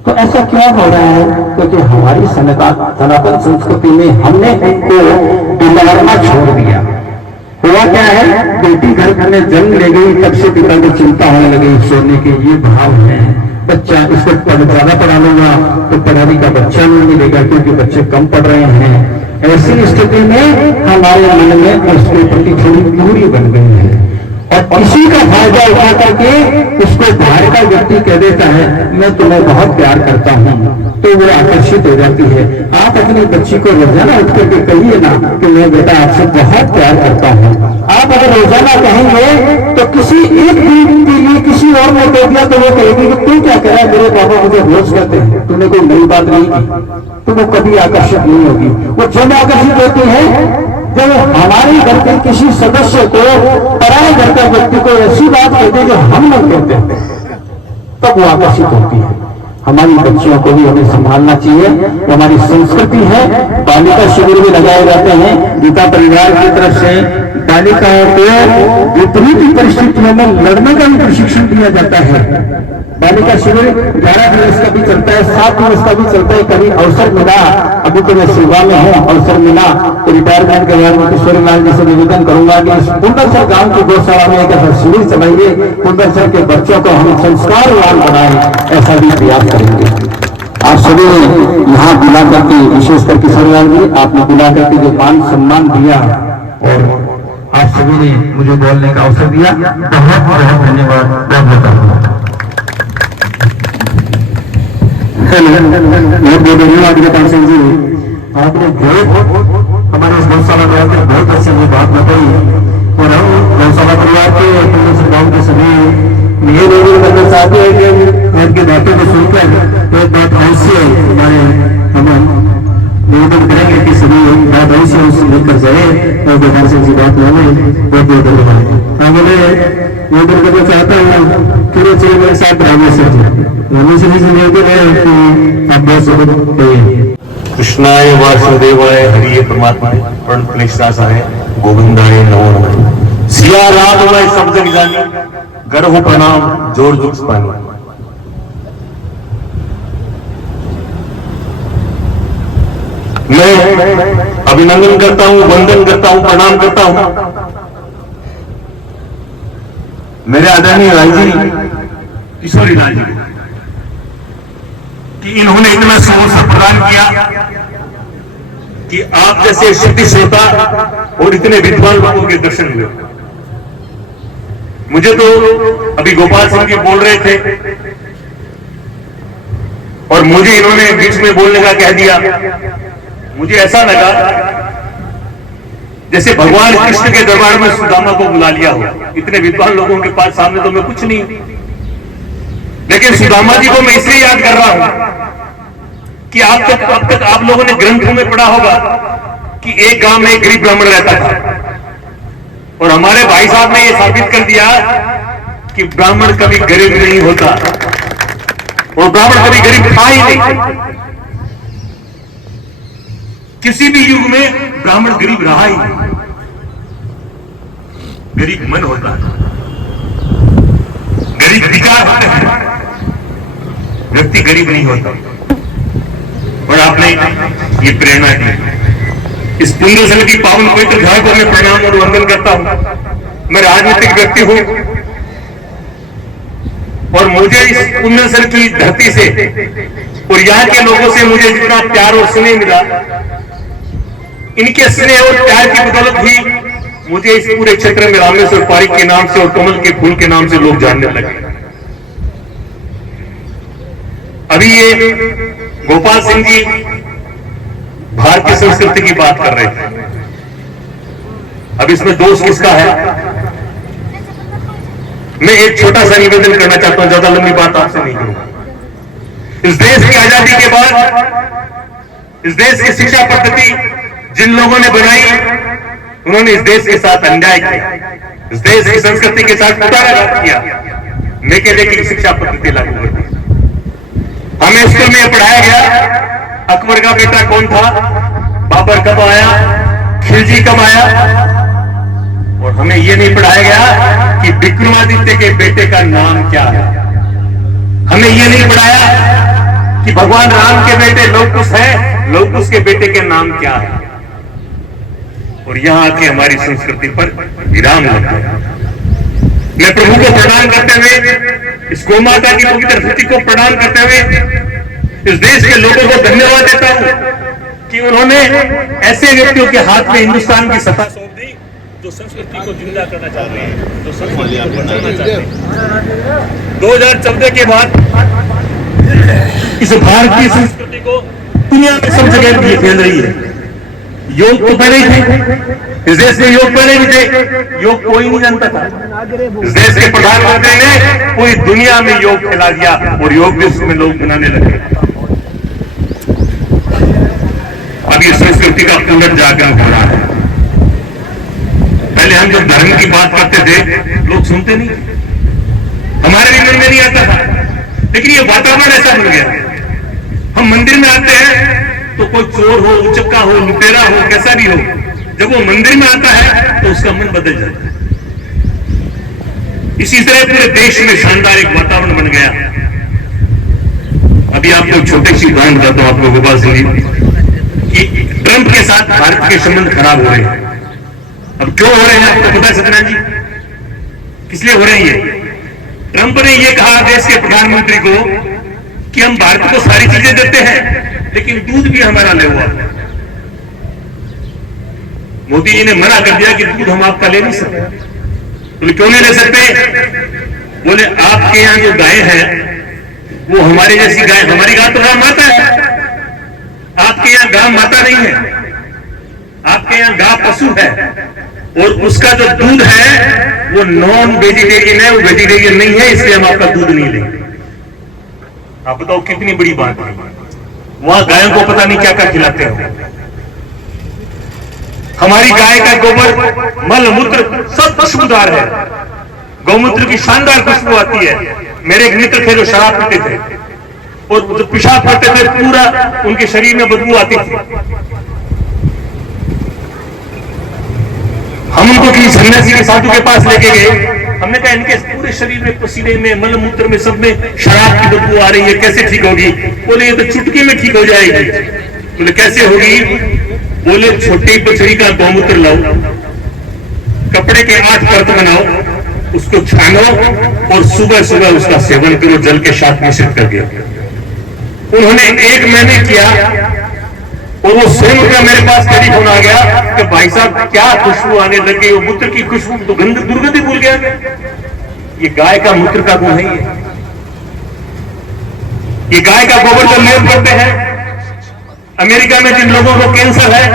तो ऐसा क्यों हो रहा है? क्योंकि हमारी सनातन संस्कृति में हमने उनको बिलारना छोड़ दिया। हुआ क्या है, बेटी घर में जन्म ले गई, तब से पिता को चिंता होने लगी सोने के ये भाव है। बच्चा इसको ज्यादा पढ़ा लूंगा तो पढ़ाने का बच्चा नहीं मिलेगा क्योंकि बच्चे कम पढ़ रहे हैं। ऐसी स्थिति में हमारे मन में उसके प्रति थोड़ी दूरी बन गई है और इसी का फायदा उठा करके उसको बाहर का व्यक्ति कह देता है मैं तुम्हें बहुत प्यार करता हूं, तो वो आकर्षित हो जाती है। आप अपनी बच्ची को रोजाना उठ करके कहिए ना कि मैं बेटा आपसे बहुत प्यार करता हूं। आप अगर रोजाना कहेंगे तो किसी एक दिन के लिए किसी और ने कह दिया तो वो कहेगी कि तू क्या कह रहा है, मेरे पापा मुझे रोज कहते हैं, तूने कोई नई बात नहीं की, तो वो कभी आकर्षित नहीं होगी। वो जब आकर्षित होती है जब हमारे घर के किसी सदस्य को पराये घर का व्यक्ति को ऐसी बात कहते जो हम नहीं कहते, तब वो आकर्षित होती है। हमारी बच्चियों को भी हमें संभालना चाहिए। तो हमारी संस्कृति है, बालिका शिविर भी लगाए जाते हैं। गीता परिवार की तरफ से बालिकाओं को विपरीत परिस्थितियों में लड़ने का भी प्रशिक्षण दिया जाता है। बालिका शिविर 11 दिवस का भी चलता है, 7 दिवस का भी चलता है। कभी अवसर मिला, अभी तो मैं सेवा में हूँ, अवसर मिला तो रिटायरमेंट के बाद मैं किशोरी लाल जी से निवेदन करूंगा कि कुंदलसर गांव की गौशाला में एक ऐसा शिविर चलाइए, कुंदलसर के बच्चों को हम संस्कारवान बनाए, ऐसा भी प्रयास करेंगे। आप सभी यहाँ बुला करके, विशेषकर किशोरी लाल जी आपने बुला करके जो मान सम्मान दिया और आप सभी ने मुझे बोलने का अवसर दिया, बहुत बहुत धन्यवाद। बहुत धन्यवाद। बहुत बहुत धन्यवाद गोपाल सिंह जी, आपने बहुत हमारे इस गौशाला परिवार के बहुत अच्छी बात बताई और हम गौशाला परिवार के गाँव के सभी ये निवेदन करना चाहते हैं कि आपकी बातों को सुनकर एक बात अवश्य हमारे हम निवेदन करेंगे कि सभी बात अवश्य उससे लेकर जाए और गोपाल सिंह जी बात माने। बहुत बहुत धन्यवाद। हाँ बोले निवेदन करना चाहता हूँ पूरे चलिए मेरे साथ रामेश्वर जी निवेदन है कि आप बहुत सब कृष्णाय वासुदेवाय हरिये परमात्माय प्रण क्लेशाय गोविंदाय नमो नमः। सिया राम मैं सब जग जानी, गर्भ प्रणाम जोर जुग पानी। मैं अभिनंदन करता हूं, वंदन करता हूं, प्रणाम करता हूं मेरे आदरणीय राय जी किशोरी लाल जी कि इन्होंने इतना अवसर प्रदान किया कि आप जैसे शुद्धि श्रोता और इतने विद्वान लोगों के दर्शन हुए। मुझे तो अभी गोपाल सिंह जी बोल रहे थे और मुझे इन्होंने बीच में बोलने का कह दिया। मुझे ऐसा लगा जैसे भगवान कृष्ण के दरबार में सुदामा को बुला लिया हो। इतने विद्वान लोगों के पास सामने तो मैं कुछ नहीं, लेकिन सुदामा जी को मैं इसलिए याद कर रहा हूं कि अब तक आप लोगों ने ग्रंथों में पढ़ा होगा कि एक गांव में एक गरीब ब्राह्मण रहता था और हमारे भाई साहब ने यह साबित कर दिया कि ब्राह्मण कभी गरीब नहीं होता और ब्राह्मण कभी गरीब था ही नहीं। किसी भी युग में ब्राह्मण गरीब रहा ही नहीं। गरीब मन होता है, गरीब विकार होते हैं, व्यक्ति गरीब नहीं होता। और आपने ये प्रेरणा दी। इस पुण्य स्थल की पावन पवित्र जगह को मैं प्रणाम और वंदन करता हूं। मैं राजनीतिक व्यक्ति हूं और मुझे इस पुण्य स्थल की धरती से और यहाँ के लोगों से मुझे जितना प्यार और स्नेह मिला, इनके स्नेह और प्यार की बदौलत ही मुझे इस पूरे क्षेत्र में रामेश्वर पारिक के नाम से और कमल के फूल के नाम से लोग जानने लगे। अभी ये गोपाल सिंह जी भारतीय संस्कृति की बात कर रहे थे। अब इसमें दोष किसका है? मैं एक छोटा सा निवेदन करना चाहता हूं, ज्यादा लंबी बात आपसे नहीं करूंगा। इस देश की आजादी के बाद इस देश की शिक्षा पद्धति जिन लोगों ने बनाई, उन्होंने इस देश के साथ अन्याय किया, इस देश की संस्कृति के साथ कुटाघात किया, लेके की शिक्षा पद्धति लागू कर दी। हमें स्कूल में पढ़ाया गया अकबर का बेटा कौन था, बाबर कब आया, खिलजी कब आया, और हमें यह नहीं पढ़ाया गया कि विक्रमादित्य के बेटे का नाम क्या है। हमें यह नहीं पढ़ाया कि भगवान राम के बेटे लवकुश है, लवकुश के बेटे के नाम क्या है। और यहां आके हमारी संस्कृति पर विराम लगता है। मैं प्रभु को प्रणाम करते हुए, इस गौ माता की पवित्र धरती को प्रणाम करते हुए इस देश के लोगों को धन्यवाद देता हूं कि उन्होंने ऐसे व्यक्तियों के हाथ में हिंदुस्तान की सत्ता सौंप दी जो संस्कृति को जिंदा करना चाहते हैं, जो संस्कृति को बचाना चाहते हैं। 2014 के बाद इस भारतीय संस्कृति को दुनिया में सब जगह भी फैल रही है। योग तो पहले ही थे, इस देश में योग पहले भी थे, योग कोई नहीं जानता था। इस देश के प्रधानमंत्री ने पूरी दुनिया में योग फैला दिया और योग दिवस में लोग मनाने लगे। अब ये संस्कृति का पुनर्जागरण हो रहा है। पहले हम जब धर्म की बात करते थे लोग सुनते नहीं, हमारे भी मन में नहीं आता था, लेकिन ये वातावरण ऐसा बन गया। हम मंदिर में आते हैं तो कोई चोर हो, उचक्का हो, लुटेरा हो, कैसा भी हो, जब वो मंदिर में आता है तो उसका मन बदल जाता है। इसी तरह पूरे देश में शानदार एक वातावरण बन गया। अभी आपको छोटे सी उदाहरण बताता हूं आपको गोपाल सिंह जी, कि ट्रंप के साथ भारत के संबंध खराब हो रहे हैं। अब क्यों हो रहे हैं आपको पता है सत्यनारायण जी? किस लिए हो रहे हैं ये? ट्रंप ने यह कहा देश के प्रधानमंत्री को कि हम भारत को सारी चीजें देते हैं लेकिन दूध भी हमारा ले हुआ। मोदी जी ने मना कर दिया कि दूध हम आपका ले नहीं सकते। बोले क्यों नहीं ले सकते? बोले आपके यहां जो गाय है वो हमारे जैसी गाय, हमारी गाय तो गाय माता है, आपके यहां गाय माता नहीं है, आपके यहां गाय पशु है, और उसका जो दूध है वो नॉन वेजिटेरियन है, वो वेजिटेरियन नहीं है, इसलिए हम आपका दूध नहीं लेंगे। आप बताओ कितनी बड़ी बात है। वहां गायों को पता नहीं क्या क्या खिलाते हो। हमारी गाय का गोबर, मल मूत्र सब खुशबूदार है, गौमूत्र की शानदार खुशबू आती है। मेरे एक मित्र थे जो शराब पीते थे और जो पेशाब करते थे पूरा उनके शरीर में बदबू आती थी। हम उनको किसी सन्यासी के साधु के पास लेके गए, हमने कहा इनके पूरे शरीर में, पसीने में, मल मूत्र में, सब में शराब की बदबू आ रही है, कैसे ठीक होगी? बोले ये तो चुटकी में ठीक हो जाएगी। बोले कैसे होगी? बोले छोटी बछड़ी का गौमूत्र लाओ, कपड़े के 8 परत बनाओ, उसको छानो और सुबह सुबह उसका सेवन करो जल के साथ मिश्रित करके। उन्होंने 1 महीने किया और वो स्वयं का मेरे पास टेलीफोन आ गया कि भाई साहब क्या खुशबू आने लगी, वो मूत्र की खुशबू तो गंध दुर्गंधी भूल गया। ये गाय का मूत्र का गुण है। ये गाय का गोबर जो लेप करते हैं, अमेरिका में जिन लोगों को कैंसर है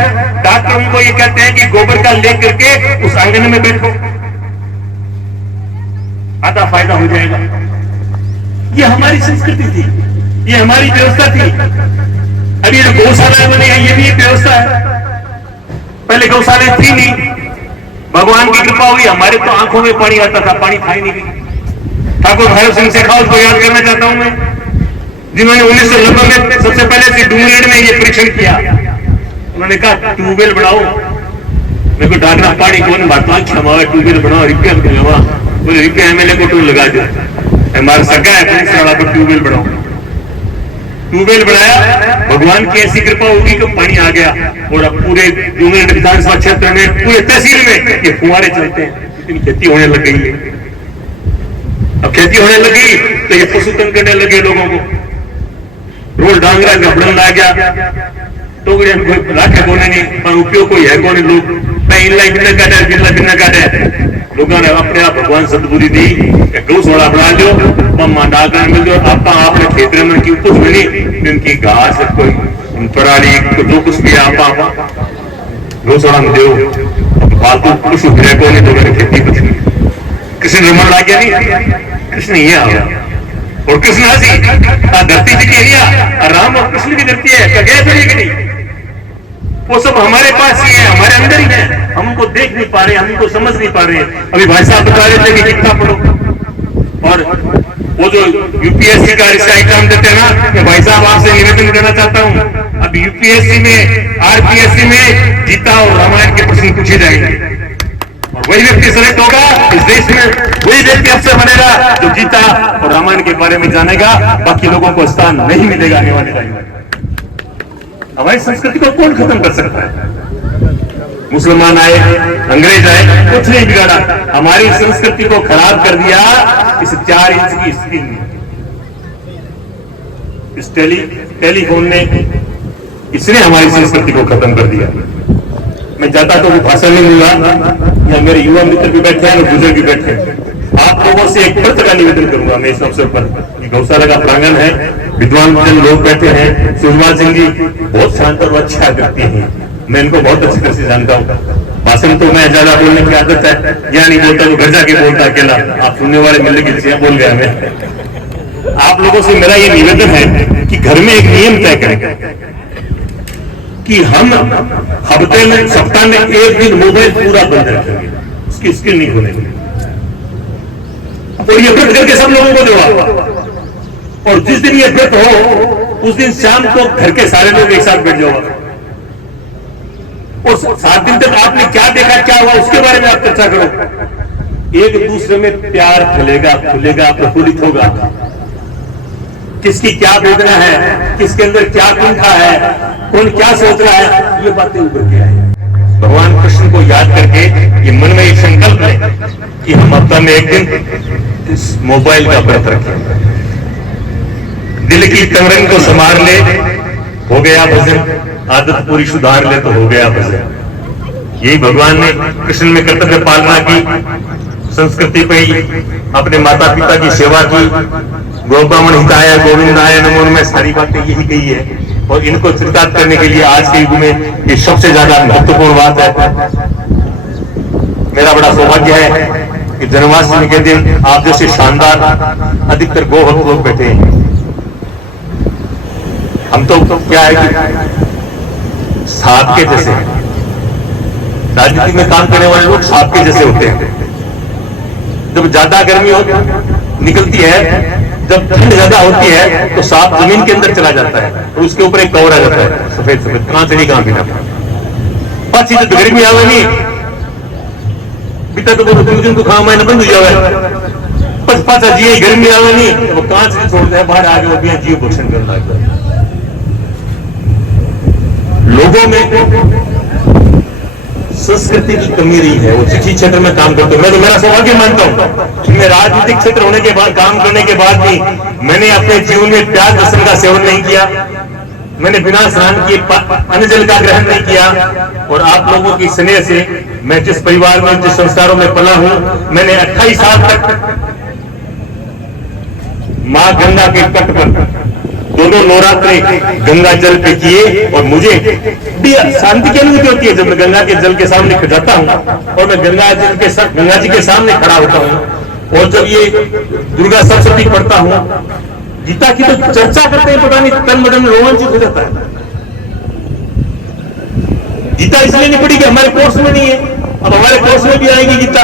डॉक्टर उनको ये कहते हैं कि गोबर का लेप करके उस आंगन में बैठो, आधा फायदा हो जाएगा। ये हमारी संस्कृति थी, ये हमारी व्यवस्था थी। अभी जो गौशालाएं बनी है ये भी एक व्यवस्था है। पहले गौशालाएं थी नहीं, भगवान की कृपा हुई, हमारे तो आंखों में पानी आता था, पानी था ही नहीं। ठाकुर भैरव सिंह शेखावत को याद करना चाहता हूं मैं, जिन्होंने 1990 में सबसे पहले से डूंगरेड में ये परीक्षण किया। उन्होंने कहा ट्यूबवेल बनाओ, मेरे को डागना पानी कौन भरता, क्षमा ट्यूबवेल बनाओ, रुपया लगा, बोले रुपया एमएलए को टूल लगा दो, हमारा सगा है पुलिस वाला पर ट्यूबवेल बनाओ। ट्यूबवेल बनाया, भगवान की ऐसी कृपा होगी कि पानी आ गया और अब पूरे डूंगरेड विधानसभा क्षेत्र में, पूरे तहसील में ये फुहारे चलते हैं। इतनी खेती होने लग गई है। अब खेती होने लगी तो ये पशु तंग करने लगे लोगों को। रोल डांगरा गबड़न ला गया टोकरे कोई राखे कोने नहीं पर उपयोग कोई है कोने लोग इन लाइन बिना काटे बिना बिना काटे लोगों ने अपने आप भगवान सदबुद्धि दी गौशाला बना दो मम्मा डाकर मिल दो आपने खेतर में की कुछ भी नहीं इनकी घास कोई पराली को जो कुछ भी आप गौशाला में दो फालतू कुछ उपयोग को नहीं तो मेरी खेती कुछ नहीं कृष्ण रमन ला गया नहीं कृष्ण ही आ गया और कृष्ण हसी धरती जी की राम और कृष्ण की धरती है क्या गए थोड़ी कि नहीं वो सब हमारे पास ही है हमारे अंदर ही है हम उनको देख नहीं पा रहे हम उनको समझ नहीं पा रहे अभी भाई साहब बता रहे थे कि कितना पढ़ो और वो जो यूपीएससी का एग्जाम देते हैं ना मैं भाई साहब आपसे निवेदन करना चाहता हूँ अब यूपीएससी में आरपीएससी में गीता और रामायण के प्रश्न पूछे जाएंगे और वही व्यक्ति सेलेक्ट होगा इस देश में वही व्यक्ति अफसर बनेगा जो गीता और रामायण के बारे में जानेगा बाकी लोगों को स्थान नहीं मिलेगा आने वाले टाइम में हमारी संस्कृति को कौन खत्म कर सकता है मुसलमान आए अंग्रेज आए कुछ नहीं बिगाड़ा हमारी संस्कृति को खराब कर दिया इस 4 इंच की स्क्रीन में इस टेलीफोन ने इसने हमारी संस्कृति को खत्म कर दिया मैं जाता तो भाषण नहीं मिला या मेरे युवा मित्र भी बैठे हैं और बुजुर्ग भी बैठे हैं आप लोगों से एक प्रश्न का निवेदन करूंगा मैं इस अवसर पर गौशाला का प्रांगण है विद्वान जन लोग बैठे हैं सुषमा सिंह जी बहुत शांत और अच्छा व्यक्ति हैं मैं इनको बहुत अच्छी तरह से जानता हूँ भाषण तो मैं ज्यादा बोलने की आदत है या नहीं बोलता तो घर जाके बोलता अकेला आप सुनने वाले मिलने की बोल गया मैं आप लोगों से मेरा ये निवेदन है कि घर में एक नियम तय करें कि हम हफ्ते में सप्ताह में एक दिन मोबाइल पूरा बंद रखेंगे उसकी स्क्रीन नहीं खोलेंगे और ये व्रत करके सब लोगों को जोड़ा और जिस दिन ये व्रत हो उस दिन शाम को घर के सारे लोग एक साथ बैठ जाओ और 7 दिन तक आपने क्या देखा क्या हुआ उसके बारे में आप चर्चा करो एक दूसरे में प्यार फैलेगा खुलेगा प्रफुल्लित होगा किसकी क्या वेदना है किसके अंदर क्या कुंठा है कौन क्या सोच रहा है ये बातें उभर के आई भगवान कृष्ण को याद करके ये मन में एक संकल्प है कि हम हफ्ता में एक दिन इस मोबाइल का व्रत रखें दिल की कमरन को संभार ले हो गया भजन आदत पूरी सुधार ले तो हो गया भजन यही भगवान ने कृष्ण में कर्तव्य पालना की संस्कृति पे ही अपने माता पिता की सेवा की गोब्राह्मण हिताय गोविंदाय नमो में सारी बातें यही कही है और इनको चरितार्थ करने के लिए आज के युग में ये सबसे ज्यादा महत्वपूर्ण बात है मेरा बड़ा सौभाग्य है कि जन्माष्टमी के दिन आप जैसे शानदार अधिकतर गोभक्त लोग बैठे हैं हम तो क्या है कि सांप के जैसे राजनीति में काम करने वाले लोग सांप के जैसे होते हैं जब ज्यादा गर्मी हो निकलती है जब ठंड ज्यादा होती है तो सांप जमीन के अंदर चला जाता है और उसके ऊपर एक कवर आ जाता है सफेद सफेद कहां से नहीं कहां बिना पाची तो गर्मी आवे नहीं बीता तो दो दिन तो खाओ महीना बंद हो जावे बस पाचा जी गर्मी आवे नहीं वो कांच से छोड़ते हैं बाहर आगे वो भी जीव भक्षण करने लगता है लोगों में संस्कृति की कमी रही है वो शिक्षित क्षेत्र में काम करते मैं तो मेरा सौभाग्य मानता हूं कि मैं राजनीतिक क्षेत्र होने के बाद काम करने के बाद भी मैंने अपने जीवन में प्याज लहसुन का सेवन नहीं किया मैंने बिना स्नान किए अन्न जल का ग्रहण नहीं किया और आप लोगों की स्नेह से मैं जिस परिवार में जिस संस्कारों में पला हूं मैंने 28 साल तक मां गंगा के तट पर दोनों नवरात्रे गंगा जल पे किए और मुझे शांति की अनुभूति होती है जब मैं गंगा के जल के सामने जाता हूँ और मैं गंगा जी के सामने खड़ा होता हूँ और जब ये दुर्गा सप्तशती पढ़ता हूँ गीता की तो चर्चा करते हैं पता नहीं तन बदन रोमांचित हो जाता है गीता इसलिए नहीं पढ़ी कि हमारे कोर्स में नहीं है अब हमारे कोर्स में भी आएगी गीता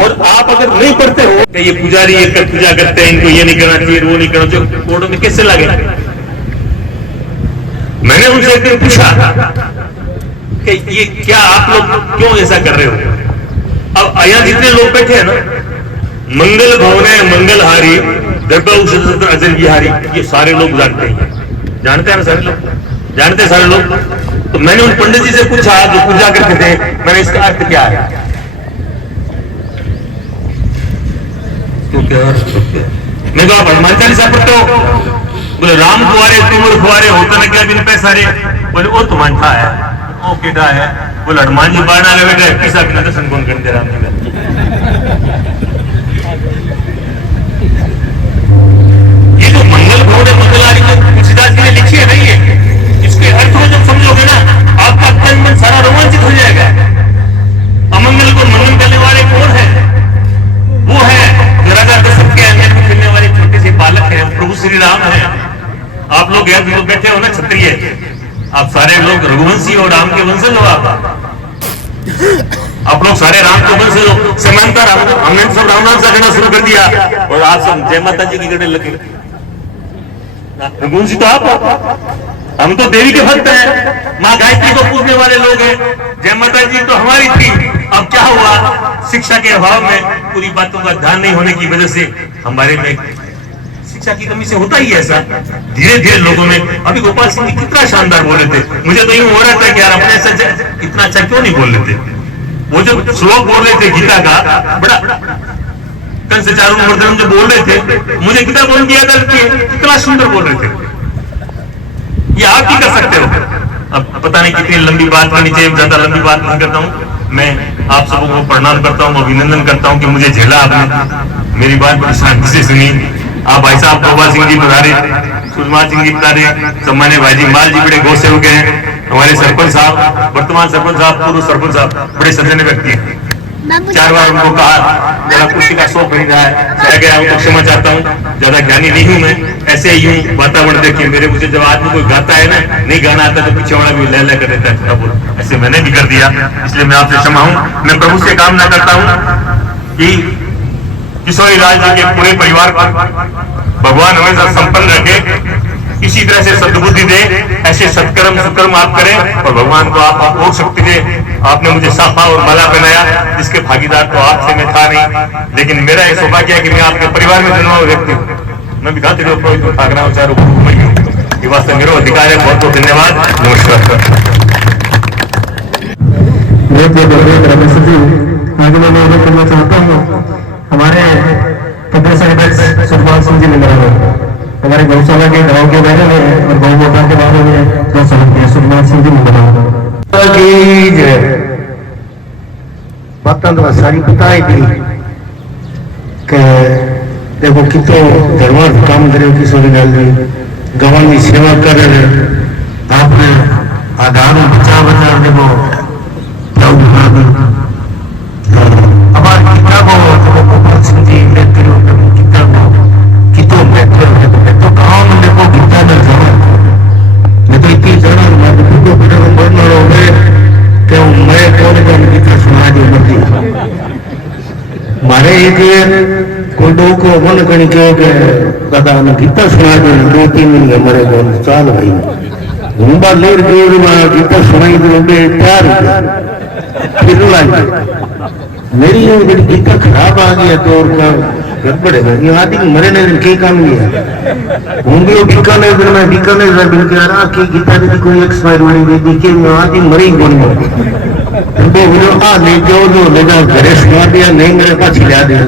और आप अगर नहीं पढ़ते हो कि ये पुजारी ये पूजा करते हैं इनको ये नहीं करना चाहिए वो नहीं करना चाहिए कोर्ट में कैसे लगे मैंने उनसे एक दिन पूछा कि ये क्या आप लोग क्यों ऐसा कर रहे हो अब यहाँ जितने लोग बैठे हैं ना मंगल भवन मंगलहारी दर्भा अजन बिहारी ये सारे लोग जानते हैं जानते हैं ना सारे लोग जानते हैं सारे लोग तो मैंने उन पंडित जी से पूछा जो पूजा करते थे मैंने इसका अर्थ क्या है तो क्या मैं तो आप हनुमान चालीसा पढ़ते हो बोले राम कुआरे तुम खुआरे होता ना क्या बिन पैसा रे। बोले वो तो मानता है वो केटा है। बोले हनुमान जी बाढ़ डाले बेटे किसा बिना दर्शन कौन करते राम जी का। ये जो मंगल घोड़े मंगलारी को तुलसीदास जी ने लिखी है नहीं है, इसके अर्थ को जब समझोगे ना आपका तन मन सारा रोमांचित हो जाएगा। अमंगल को मंगल करने वाले कौन है? वो है राजा दशरथ के आंगन में खेलने वाले छोटे से बालक है, प्रभु श्री राम है। आप लोग यहाँ जो बैठे हो ना क्षत्रिय, आप सारे लोग रघुवंशी और राम के वंशज हो। आप लोग सारे राम के वंशज हो। समानता राम, हमने सब राम नाम से कहना शुरू कर दिया और आज सब जय माता जी की करने लगे। रघुवंशी तो आप हो, हम तो देवी के भक्त हैं, माँ गायत्री को पूजने वाले लोग हैं। जय माता जी तो हमारी थी। अब क्या हुआ, शिक्षा के अभाव में पूरी बातों का ध्यान नहीं होने की वजह से हमारे में शिक्षा की कमी से होता ही ऐसा। धीरे धीरे लोगों में, अभी गोपाल सिंह जी कितना शानदार बोले थे, मुझे तो यूं हो रहा था कि यार अपने से इतना अच्छा क्यों नहीं बोल रहे थे। वो जो श्लोक बोल रहे थे गीता का, बड़ा कंस चारुमर्दनम जो बोल रहे थे, मुझे गीता बोल दिया था कि कितना सुंदर बोल रहे थे। ये आप ही कर सकते हो। अब पता नहीं कितनी लंबी बात करनी चाहिए, ज्यादा लंबी बात नहीं करता हूँ। मैं आप सबको को प्रणाम करता हूँ, अभिनंदन करता हूँ कि मुझे झेला आपने, मेरी बात बड़ी शांति से सुनी। आप भाई साहब गोपाल सिंह जी पधारे, सुषमा सिंह जी पधारे, सम्मान्य भाई जी माल जी बड़े गौ सेवक हैं, हमारे सरपंच साहब, वर्तमान सरपंच साहब, पूर्व सरपंच साहब बड़े सज्जन व्यक्ति हैं। 4 बार उनको कहा जरा कुर्सी का शौक नहीं रहा है, रह गया उनको क्षमा चाहता हूँ, ज्यादा ज्ञानी नहीं हूँ मैं। ऐसे ही यूं वातावरण देखिए मेरे, मुझे जब आदमी कोई गाता है ना, नहीं गाना आता तो पीछे वाला भी लह कर देता है बोल, ऐसे मैंने भी कर दिया, इसलिए मैं आपसे क्षमा हूँ। मैं प्रभु से कामना करता हूँ कि किशोरी लाल जी के पूरे परिवार को भगवान हमेशा संपन्न रखे, इसी तरह से सद्बुद्धि दे, ऐसे सत्कर्म सुकर्म आप करें और भगवान को आप और शक्ति दे। आपने मुझे साफा और माला पहनाया, जिसके भागीदार तो आपसे मैं था नहीं, लेकिन मेरा ये सौभाग्य है कि मैं आपके परिवार में जन्मा हुआ व्यक्ति हूँ। मैं भी खातिर ठाकरा चारों ये वास्तव मेरा अधिकार है। बहुत बहुत धन्यवाद, नमस्कार। आगे मैं अनुरोध करना चाहता हूँ हमारे प्रदेश अध्यक्ष सुखपाल सिंह जी ने हमारे गौशाला के गांव के बारे में और गौ माता के बारे में जो समझते हैं सुखपाल सिंह जी ने बातों तो सारी बताई थी कि देखो कितो धर्मार्थ काम करे किशोरी लाल जी गवां की सेवा कर रहे आपने आधार बचा बचा देखो हमारे गीता को गोपाल सिंह जी ने गीता को कितो बेहतर है तो कहा देखो गीता न जाओ मैं तो इतनी जाना मैं तो खुद को मरना हो गए तो मैं कौन कौन गीता सुना जो मर्जी मारे एक कोई दो को मन कहीं के दादा ने गीता सुना दो 2-3 दिन हमारे को चाल भाई घूमबा लेर देर में गीता सुनाई तो प्यार फिर मेरी जो गीता खराब आ गया तो और क्या गड़बड़ है ये आदमी मरे नहीं के काम नहीं हूँ भी बीकानेर में बीकानेर बिल के आ रहा कि गीता दी कोई एक्सपायर होनी दी के आदमी मरे ही कौन तो बोलो आ ले जाओ जो ले जाओ घरे सुना दिया नहीं मेरे पास खिला दिया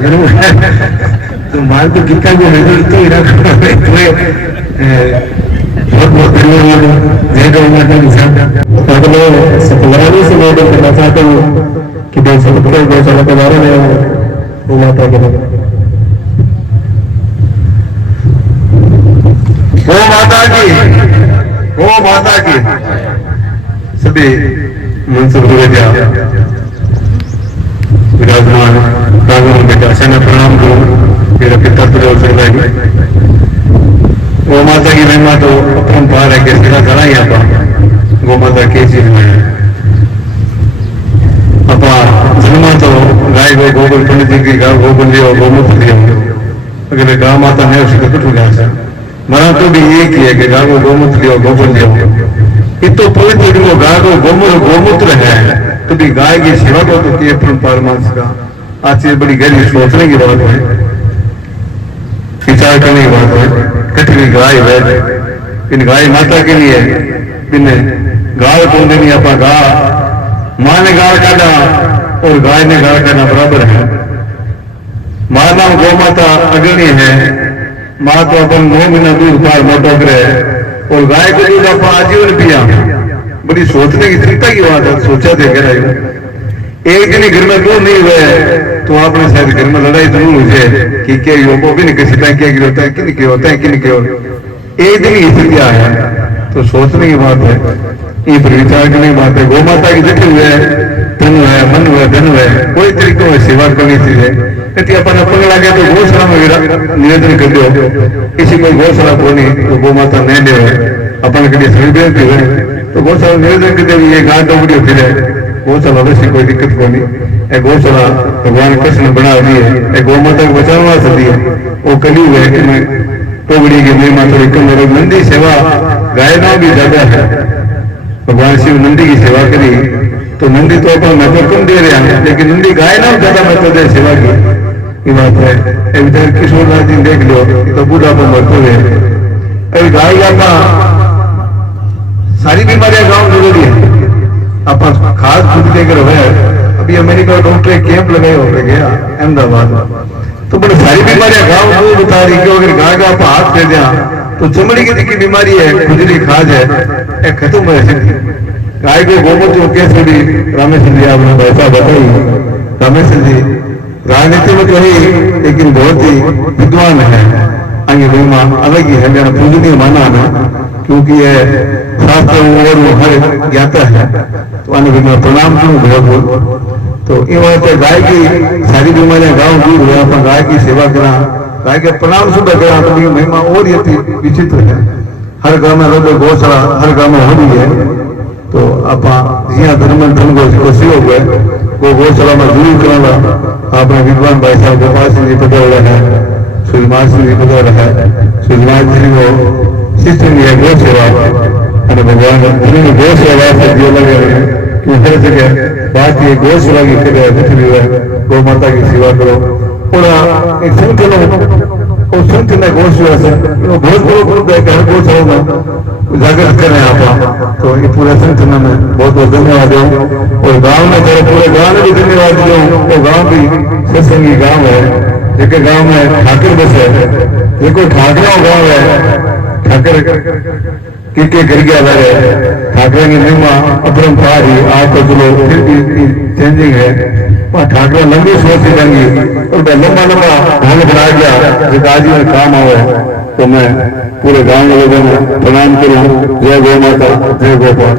तो मार तो गीता को है तो ही रख बहुत बहुत धन्यवाद जय गौ माता की साथ अगले सतगरानी से मैं करना चाहता हूँ कि गौशाला के बारे में गौ माता के बारे में गौ माता की सभी मनसुख विराजमान राघवन बेटा से मैं प्रणाम करूँ मेरा पिता गौ माता की महिमा तो अपरंपार है कि सीधा चला ही आता गौ माता की चीज में अपा जन्मा तो गाय गो गोबर पंडित जी की गाय गोबर लियो गोमूत्र लियो अगर गाय माता है उसका कुछ हो गया मरा तो भी एक ही है कि गाय को गोमूत्र लियो गोबर लियो ये तो पवित्र जो गाय को गोमूत्र है तो भी गाय की सेवा को तो किए परंपार मांस का आज ये बड़ी गहरी सोचने की बात है विचार करने की बात है कटरी गाय है इन गाय माता के लिए इन गाय को देनी अपा गा माँ ने गाय काटा और गाय ने गाय काटा बराबर है। माँ नाम गौ माता अग्रणी है, माँ तो अपन 9 महीना दूध पार मोटो करे और गाय का दूध आप आजीवन पिया। बड़ी सोचने की चिंता की बात है। सोचा थे कह रहे एक दिन घर में दूध नहीं हुए तो आपने शायद घर में लड़ाई जरूर हो जाए कि क्या वो भी नहीं कह सकता क्या होता है कि नहीं होता है कि नहीं। एक दिन ही स्थितियां है तो सोचने की बात है, ये विचार करने की बात है। गौ माता की जितने हुए तन हुए मन हुए धन हुए कोई तरीके में सेवा करनी चाहिए। यदि अपन पग लगे तो गौशाला में निवेदन कर दो, किसी कोई गौशाला को नहीं तो गौ माता नहीं दे अपन के लिए बेनती है तो गौशाला निवेदन कर दे। ये गाय डोबड़ी होती है गौशाला वैसी कोई दिक्कत को नहीं। गौशाला भगवान कृष्ण बना दी है, गौ माता को बचाना सकती है। वो कली हुए कि मैं टोबड़ी की महिमा थोड़ी कम है। नंदी सेवा गाय ना भी ज्यादा है। भगवान शिव नंदी की सेवा करी तो नंदी तो अपन महत्व कम दे रहे हैं लेकिन नंदी गाय ना ज्यादा महत्व दे सेवा की ये बात है। इधर किशोरनाथ जी देख लो तो बूढ़ा पर महत्व है। अभी गाय का सारी बीमारियां गाँव जरूरी है। अपन खास खुद देकर है। अभी अमेरिका डॉक्टर कैंप लगाए हो गया अहमदाबाद तो बड़े सारी बीमारियां गाँव को बता रही कि अगर गाय का आप हाथ दे दिया तो चमड़ी की दिक्कत बीमारी है खुजली खाज है खत्म हो सकती। गाय को गोमूत्र कैसे भी रामेश्वर जी आपने ऐसा बताई। रामेश्वर जी राजनीति में तो है लेकिन बहुत ही विद्वान है। आगे महिमा अलग ही है मेरा पूजनीय माना ना क्योंकि यह शास्त्र और हर ज्ञाता है तो आने मैं प्रणाम करूँ बहुत। तो ये बात है गाय की सारी बीमारियां गाँव दूर हुआ अपन गाय की सेवा करा गाय के प्रणाम सुधा करा तो ये महिमा और ये विचित्र है। हर गांव में रोज गौशाला हर गांव में हो रही है तो आप जिया धर्म धन को सहयोग है वो गौशाला में जरूर कराना। आपने विद्वान भाई साहब गोपाल सिंह जी पटेल है, सुजमान सिंह जी पटेल है, सुजमान जी को शिष्य है गौ सेवा भगवान गौ सेवा से दिए लगे कि हर जगह बात ये गौ सेवा की करें पृथ्वी है गौ माता की सेवा करो। और एक संत और संत ने गौ सेवा से बहुत गौशाला में जागृत करें आप तो ये पूरे संत ने मैं बहुत बहुत धन्यवाद दूँ। और गांव में चाहे पूरे गांव में भी धन्यवाद दूँ। वो गांव भी सत्संगी गांव है जिसके गांव में ठाकुर बस है देखो ठाकरा गांव है ठाकर किके कर गया है ठाकरे की महिमा अपरंपार ही आज तो चलो फिर भी चेंजिंग है वहाँ ठाकरे लंबी सोच से जाएंगी और लंबा लंबा ढंग बना गया जो आज में काम आवे तो मैं पूरे गांव के लोगों में प्रणाम करूँ। जय गौ माता जय गोपाल।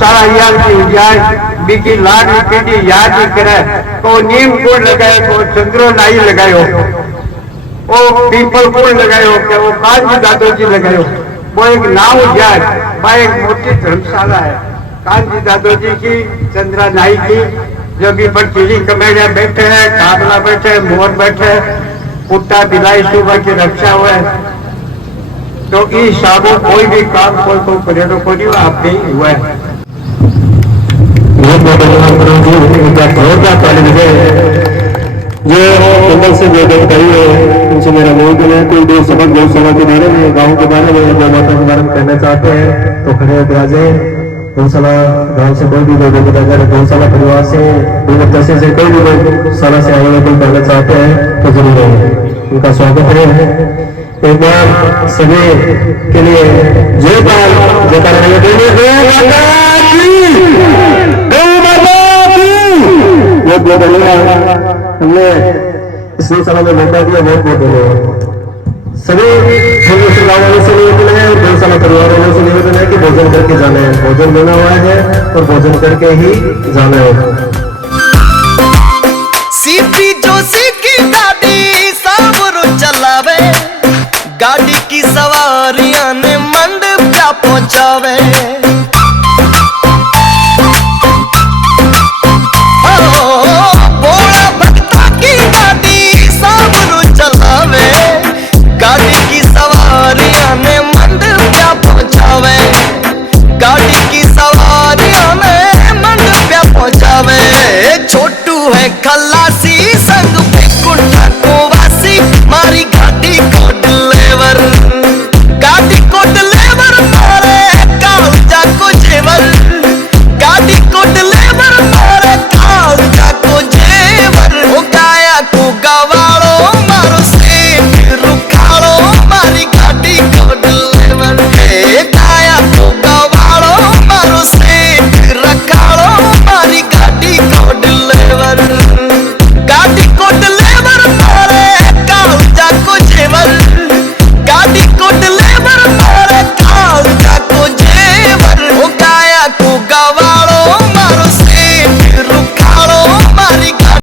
सारा याद की याद बीकी लाड पीढ़ी याद ही करे को नीम फूल लगाए को चंद्रो नाई लगायो वो पीपल फूल लगायो के वो कांजी दादो जी लगायो वो एक नाव जाए वह एक मोटी धर्मशाला है कांजी दादो जी की चंद्रा नाई की जो भी बच्ची कमेड़िया बैठे हैं काबला बैठे मोर बैठे कुत्ता बिलाई सुबह की रक्षा हुआ है तो इस साबो कोई भी काम कोई को पर्यटक को नहीं आप नहीं हुआ है। जो अंदर से जो जानकारी है उनसे मेरा निवेदन है कोई दो सबक गौशाला के बारे में गाँव के बारे में गौ माता के बारे में कहना चाहते हैं तो खड़े होकर आ जाए। गौशाला गाँव से कोई भी लोग अगर गौशाला परिवार से तहसील से कोई भी लोग शाला से आने कोई कहना चाहते हैं तो जरूर उनका स्वागत है। एक बार सभी के लिए जय पाल बहुत बहुत धन्यवाद। हमने इस गौशाला में मौका दिया बहुत बहुत धन्यवाद। सभी गाँव वालों से निवेदन है गौशाला परिवार वालों से निवेदन है कि भोजन करके जाना है। भोजन देना हुआ है और भोजन करके ही जाना है। सीपी जोशी की गाड़ी साबरू चलावे गाड़ी की सवारी